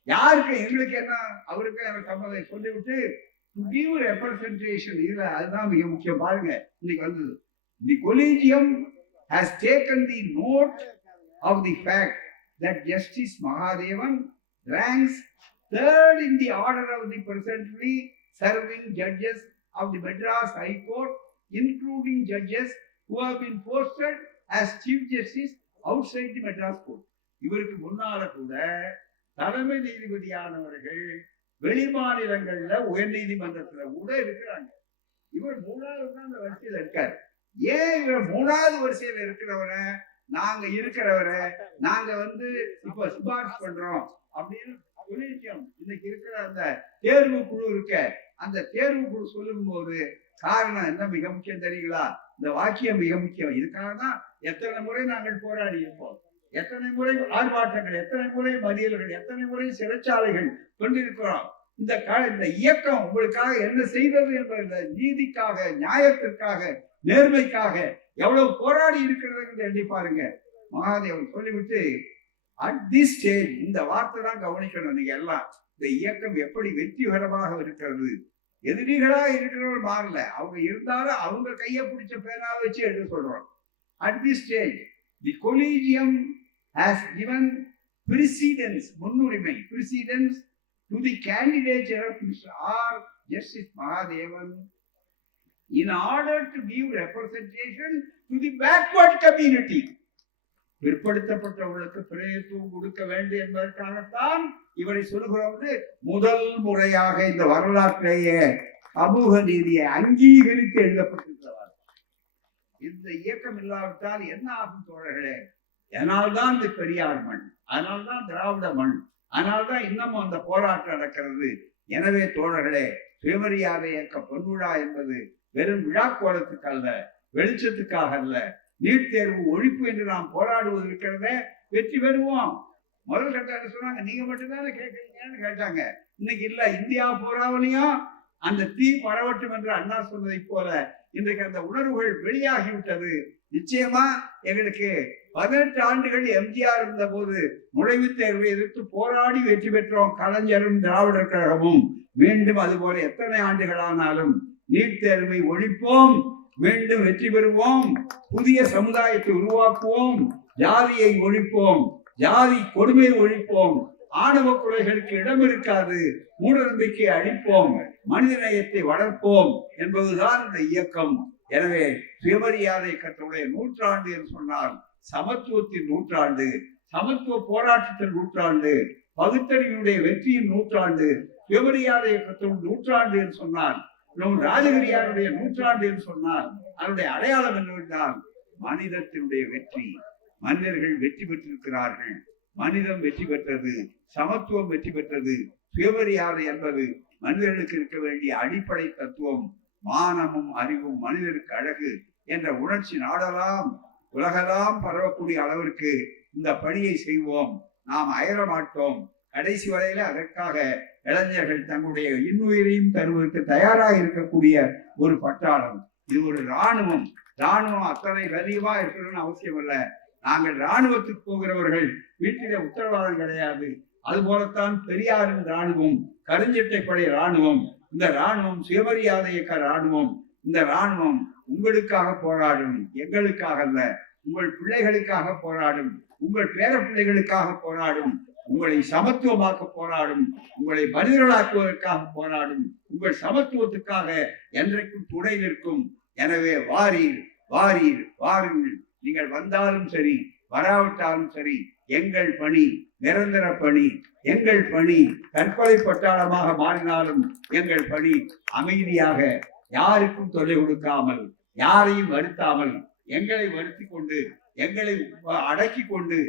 யாருக்கு? எங்களுக்கு என்ன, அவருக்கு சம்மதம் சொல்லிவிட்டு give representation. இதுல அதுதான் மிக முக்கியம். பாருங்க, இன்னைக்கு வந்தது, the collegium has taken the note of the fact that Justice Mahadevan ranks third in the order of the presently serving judges of the Madras High Court, including judges who have been posted as Chief Justice outside the Madras Court. இவருக்கு முன்னால கூட தலைமை நீதிபதியானவர்கள் வெளிமாநிலங்கள்ல உயர் நீதிமன்றத்துல கூட இருக்கிறாங்க. இவர் 3வது தான் அந்த வரிசையில இருக்காரு. ஏன் இவர் 3வது வரிசையில இருக்கிறவரை, நாங்க இருக்கிறவரை நாங்க இப்ப சிபாரிசு பண்றோம் அப்படின்னு கொலீஜியம் இன்னைக்கு இருக்கிற அந்த தேர்வு குழு இருக்க, அந்த தேர்வு குழு சொல்லும் போது காரணம் என்ன மிக முக்கியம் தெரியுங்களா? இந்த வாக்கியம் மிக முக்கியம். இதுக்காக தான் எத்தனை முறை நாங்கள் போராடி இருப்போம், எத்தனை முறை ஆர்ப்பாட்டங்கள், எத்தனை முறை மறியல்கள், எத்தனை முறை சிறைச்சாலைகள் கொண்டிருக்கிறோம். இந்த இயக்கம் உங்களுக்காக என்ன செய்தது என்ற நீதிக்காக, நியாயத்திற்காக, நேர்மைக்காக எவ்வளவு போராடி இருக்கிறது என்று எண்ணி பாருங்க. மகாதேவன் சொல்லிவிட்டு அட் திஸ் ஸ்டேஜ், இந்த வார்த்தை தான் கவனிக்கணும் நீங்க எல்லாம். இந்த இயக்கம் எப்படி வெற்றிகரமாக இருக்கிறது. எதிரிகளாக இருக்கிறவர்கள் மாறல, அவங்க இருந்தாலும் அவங்க கையை பிடிச்ச பேனாவை வச்சு எழுத சொல்றோம். At this stage the collegium has given precedence, முன்னுரிமை, precedence to the candidature of Mr. R. Justice Mahadevan in order to give representation to the backward community. பிற்படுத்தப்பட்டவர்களுக்கு பிரதிநிதித்துவம் கொடுக்க வேண்டும் என்பதற்காகத்தான் இவரை சொல்லுகிறோம். முதல் முறையாக இந்த வரலாற்றிலேயே சமூக நீதியை அங்கீகரித்து எழுதப்பட்டிருக்கிறார். இந்த இயக்கம் இல்லாவிட்டால் என்ன ஆகும் தோழர்களே? அதனால்தான் இந்த பெரியார் மண், அதனால்தான் திராவிட மண், அதனால்தான் இன்னமும் அந்த போராட்டம் நடக்கிறது. எனவே தோழர்களே, சுயமரியாதை இயக்க பொன்விழா என்பது வெறும் விழா கோலத்துக்கு அல்ல, வெளிச்சத்துக்காக அல்ல. நீட் தேர்வு ஒழிப்பு என்று நாம் போராடுவது இருக்கிறத வெற்றி பெறுவோம். முதல் கட்ட சொன்னாங்க, நீங்க மட்டும்தானே கேட்கறீங்கன்னு கேட்டாங்க. இன்னைக்கு இல்ல, இந்தியா போராவலையும் அந்த தீ பரவட்டும் என்று அண்ணா சொன்னதை போல இன்றைக்கு அந்த உணர்வுகள் வெளியாகிவிட்டது. நிச்சயமா எங்களுக்கு 18 ஆண்டுகள் எம்ஜிஆர் இருந்த போது நுழைவுத் தேர்வை எதிர்த்து போராடி வெற்றி பெற்றோம், கலைஞரும் திராவிடர் கழகமும். மீண்டும் அதுபோல எத்தனை ஆண்டுகளானாலும் நீட் தேர்வை ஒழிப்போம், மீண்டும் வெற்றி பெறுவோம், புதிய சமுதாயத்தை உருவாக்குவோம், ஜாதியை ஒழிப்போம், ஜாதி கொடுமையை ஒழிப்போம், ஆணவ கொலைகளுக்கு இடம் இருக்காது, மூட நம்பிக்கையை அழிப்போம், மனித நேயத்தை வளர்ப்போம் என்பதுதான் இந்த இயக்கம். எனவே சுயமரியாதை இயக்கத்துடைய நூற்றாண்டு என்று சொன்னால் சமத்துவத்தின் நூற்றாண்டு, சமத்துவ போராட்டத்தின் நூற்றாண்டு, பகுத்தறிவுடைய வெற்றியின் நூற்றாண்டு. சுயமரியாதை இயக்கத்தின் நூற்றாண்டு என்று சொன்னால், நம் ராஜகிரியாருடைய நூற்றாண்டு என்று சொன்னால் அதனுடைய அடையாளம் என்னவென்றால் மனிதத்தினுடைய வெற்றி. மனிதர்கள் வெற்றி பெற்றிருக்கிறார்கள், மனிதம் வெற்றி பெற்றது, சமத்துவம் வெற்றி பெற்றது. சுயமரியாதை என்பது மனிதர்களுக்கு இருக்க வேண்டிய அடிப்படை தத்துவம். மானமும் அறிவும் மனிதருக்கு அழகு என்ற உணர்ச்சி நாடெல்லாம் உலகெல்லாம் பரவக்கூடிய அளவிற்கு இந்த பணியை செய்வோம். நாம் அயர மாட்டோம். கடைசி வரையில அதற்காக இளைஞர்கள் தங்களுடைய இன்னுயிரையும் தருவதற்கு தயாராக இருக்கக்கூடிய ஒரு பட்டாளம். இது ஒரு இராணுவம். இராணுவம் அத்தனை கதியமா இருக்கணும்னு அவசியம் இல்லை. நாங்கள் இராணுவத்துக்கு போகிறவர்கள் வீட்டிலே உத்தரவாதம் கிடையாது. அது போலத்தான் பெரியாரின் இராணுவம், கருஞ்சட்டை படை இராணுவம். இந்த இராணுவம் சுயமரியாதை இயக்க இராணுவம். இந்த இராணுவம் உங்களுக்காக போராடும், எங்களுக்காக அல்ல. உங்கள் பிள்ளைகளுக்காக போராடும், உங்கள் பேர பிள்ளைகளுக்காக போராடும், உங்களை சமத்துவமாக்க போராடும், உங்களை மனிதர்களாக்குவதற்காக போராடும், உங்கள் சமத்துவத்துக்காக என்றைக்கும் துணை நிற்கும். எனவே வாரீர், வாரீர், வாருங்கள். நீங்கள் வந்தாலும் சரி, வராவிட்டாலும் சரி, எங்கள் பணி நிரந்தர பணி. எங்கள் பணி தற்கொலை பட்டாளமாக மாறினாலும் எங்கள் பணி அமைதியாக, யாருக்கும் தொல்லை கொடுக்காமல், யாரையும் வருத்தாமல், எங்களை வருத்தி கொண்டு, எங்களை அடக்கி கொண்டு,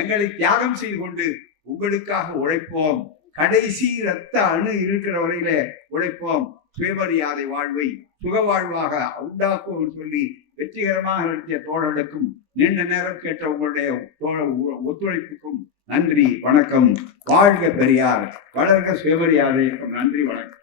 எங்களை தியாகம் செய்து கொண்டு உங்களுக்காக உழைப்போம். கடைசி இரத்த அணு இருக்கிற வரையில உழைப்போம். சுயமரியாதை வாழ்வை சுக வாழ்வாக உண்டாக்குவோம் சொல்லி வெற்றிகரமாக நடத்திய தோழர்களுக்கும் நீண்ட நேரம் கேட்ட உங்களுடைய ஒத்துழைப்புக்கும் நன்றி, வணக்கம். வாழ்க பெரியார், வளர்க சுயமரியாதை. நன்றி, வணக்கம்.